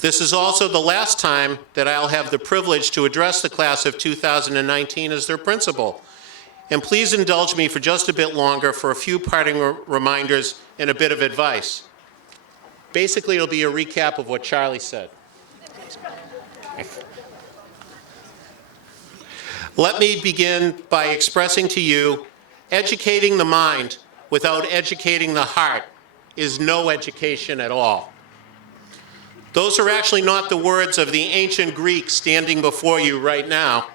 This is also the last time that I'll have the privilege to address the class of 2019 as their principal. And please indulge me for just a bit longer for a few parting reminders and a bit of advice. Basically, it'll be a recap of what Charlie said. Let me begin by expressing to you, educating the mind without educating the heart is no education at all. Those are actually not the words of the ancient Greeks standing before you right now.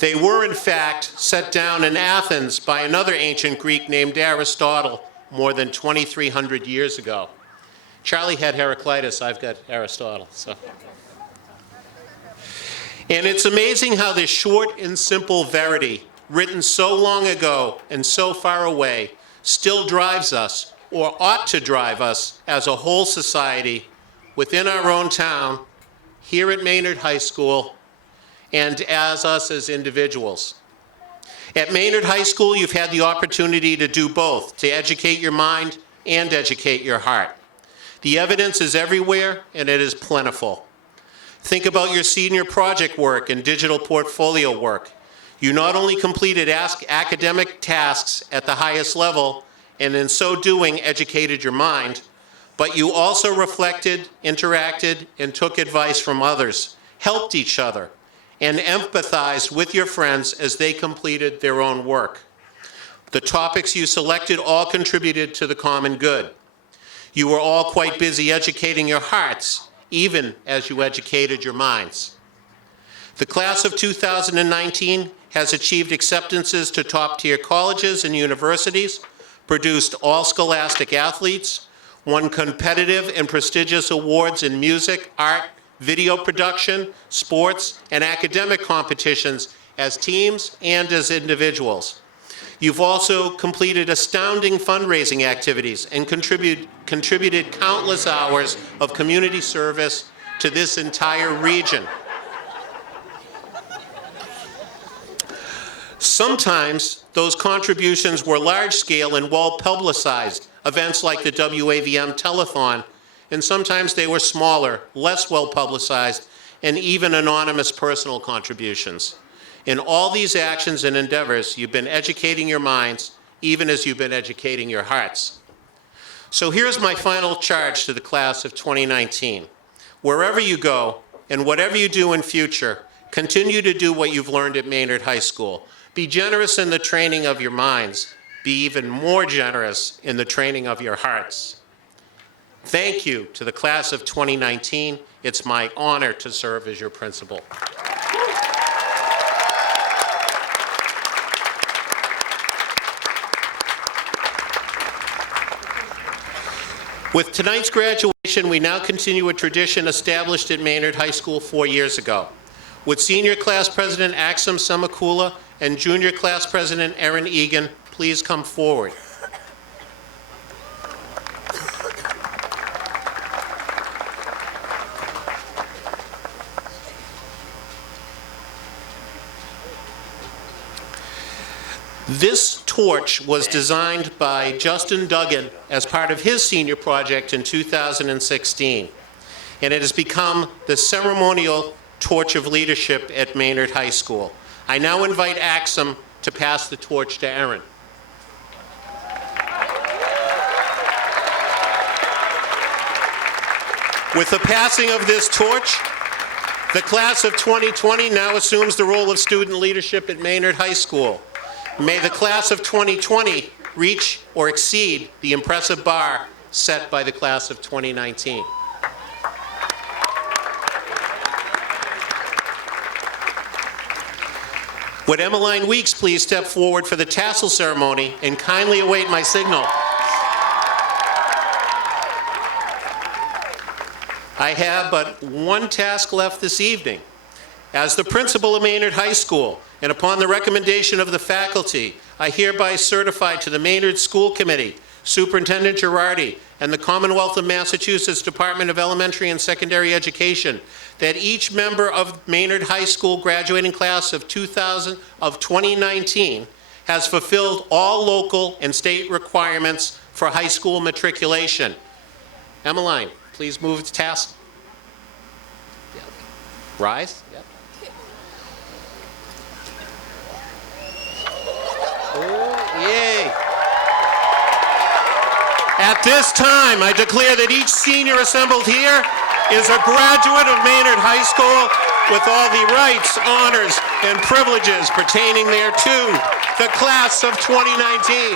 They were, in fact, set down in Athens by another ancient Greek named Aristotle more than 2,300 years ago. Charlie had Heraclitus, I've got Aristotle. And it's amazing how this short and simple verity, written so long ago and so far away, still drives us, or ought to drive us, as a whole society, within our own town, here at Maynard High School, and as us as individuals. At Maynard High School, you've had the opportunity to do both, to educate your mind and educate your heart. The evidence is everywhere, and it is plentiful. Think about your senior project work and digital portfolio work. You not only completed academic tasks at the highest level, and in so doing educated your mind, but you also reflected, interacted, and took advice from others, helped each other, and empathized with your friends as they completed their own work. The topics you selected all contributed to the common good. You were all quite busy educating your hearts, even as you educated your minds. The class of 2019 has achieved acceptances to top-tier colleges and universities, produced all scholastic athletes, won competitive and prestigious awards in music, art, video production, sports, and academic competitions as teams and as individuals. You've also completed astounding fundraising activities and contributed countless hours of community service to this entire region. Sometimes those contributions were large-scale and well-publicized, events like the WAVM telethon, and sometimes they were smaller, less well-publicized, and even anonymous personal contributions. In all these actions and endeavors, you've been educating your minds, even as you've been educating your hearts. So here's my final charge to the class of 2019. Wherever you go, and whatever you do in future, continue to do what you've learned at Maynard High School. Be generous in the training of your minds. Be even more generous in the training of your hearts. Thank you to the class of 2019. It's my honor to serve as your principal. With tonight's graduation, we now continue a tradition established at Maynard High School 4 years ago. Would Senior Class President Axum Samakula and Junior Class President Erin Egan please come forward? This torch was designed by Justin Duggan as part of his senior project in 2016, and it has become the ceremonial torch of leadership at Maynard High School. I now invite Axum to pass the torch to Erin. With the passing of this torch, the class of 2020 now assumes the role of student leadership at Maynard High School. May the class of 2020 reach or exceed the impressive bar set by the class of 2019. Would Emmalin Weeks please step forward for the tassel ceremony and kindly await my signal? I have but one task left this evening. As the principal of Maynard High School, and upon the recommendation of the faculty, I hereby certify to the Maynard School Committee, Superintendent Girardi, and the Commonwealth of Massachusetts Department of Elementary and Secondary Education that each member of Maynard High School graduating class of 2019 has fulfilled all local and state requirements for high school matriculation. Emmalin, please move to task. Rise. Yep. Oh, yay. At this time, I declare that each senior assembled here is a graduate of Maynard High School with all the rights, honors, and privileges pertaining thereto, the class of 2019.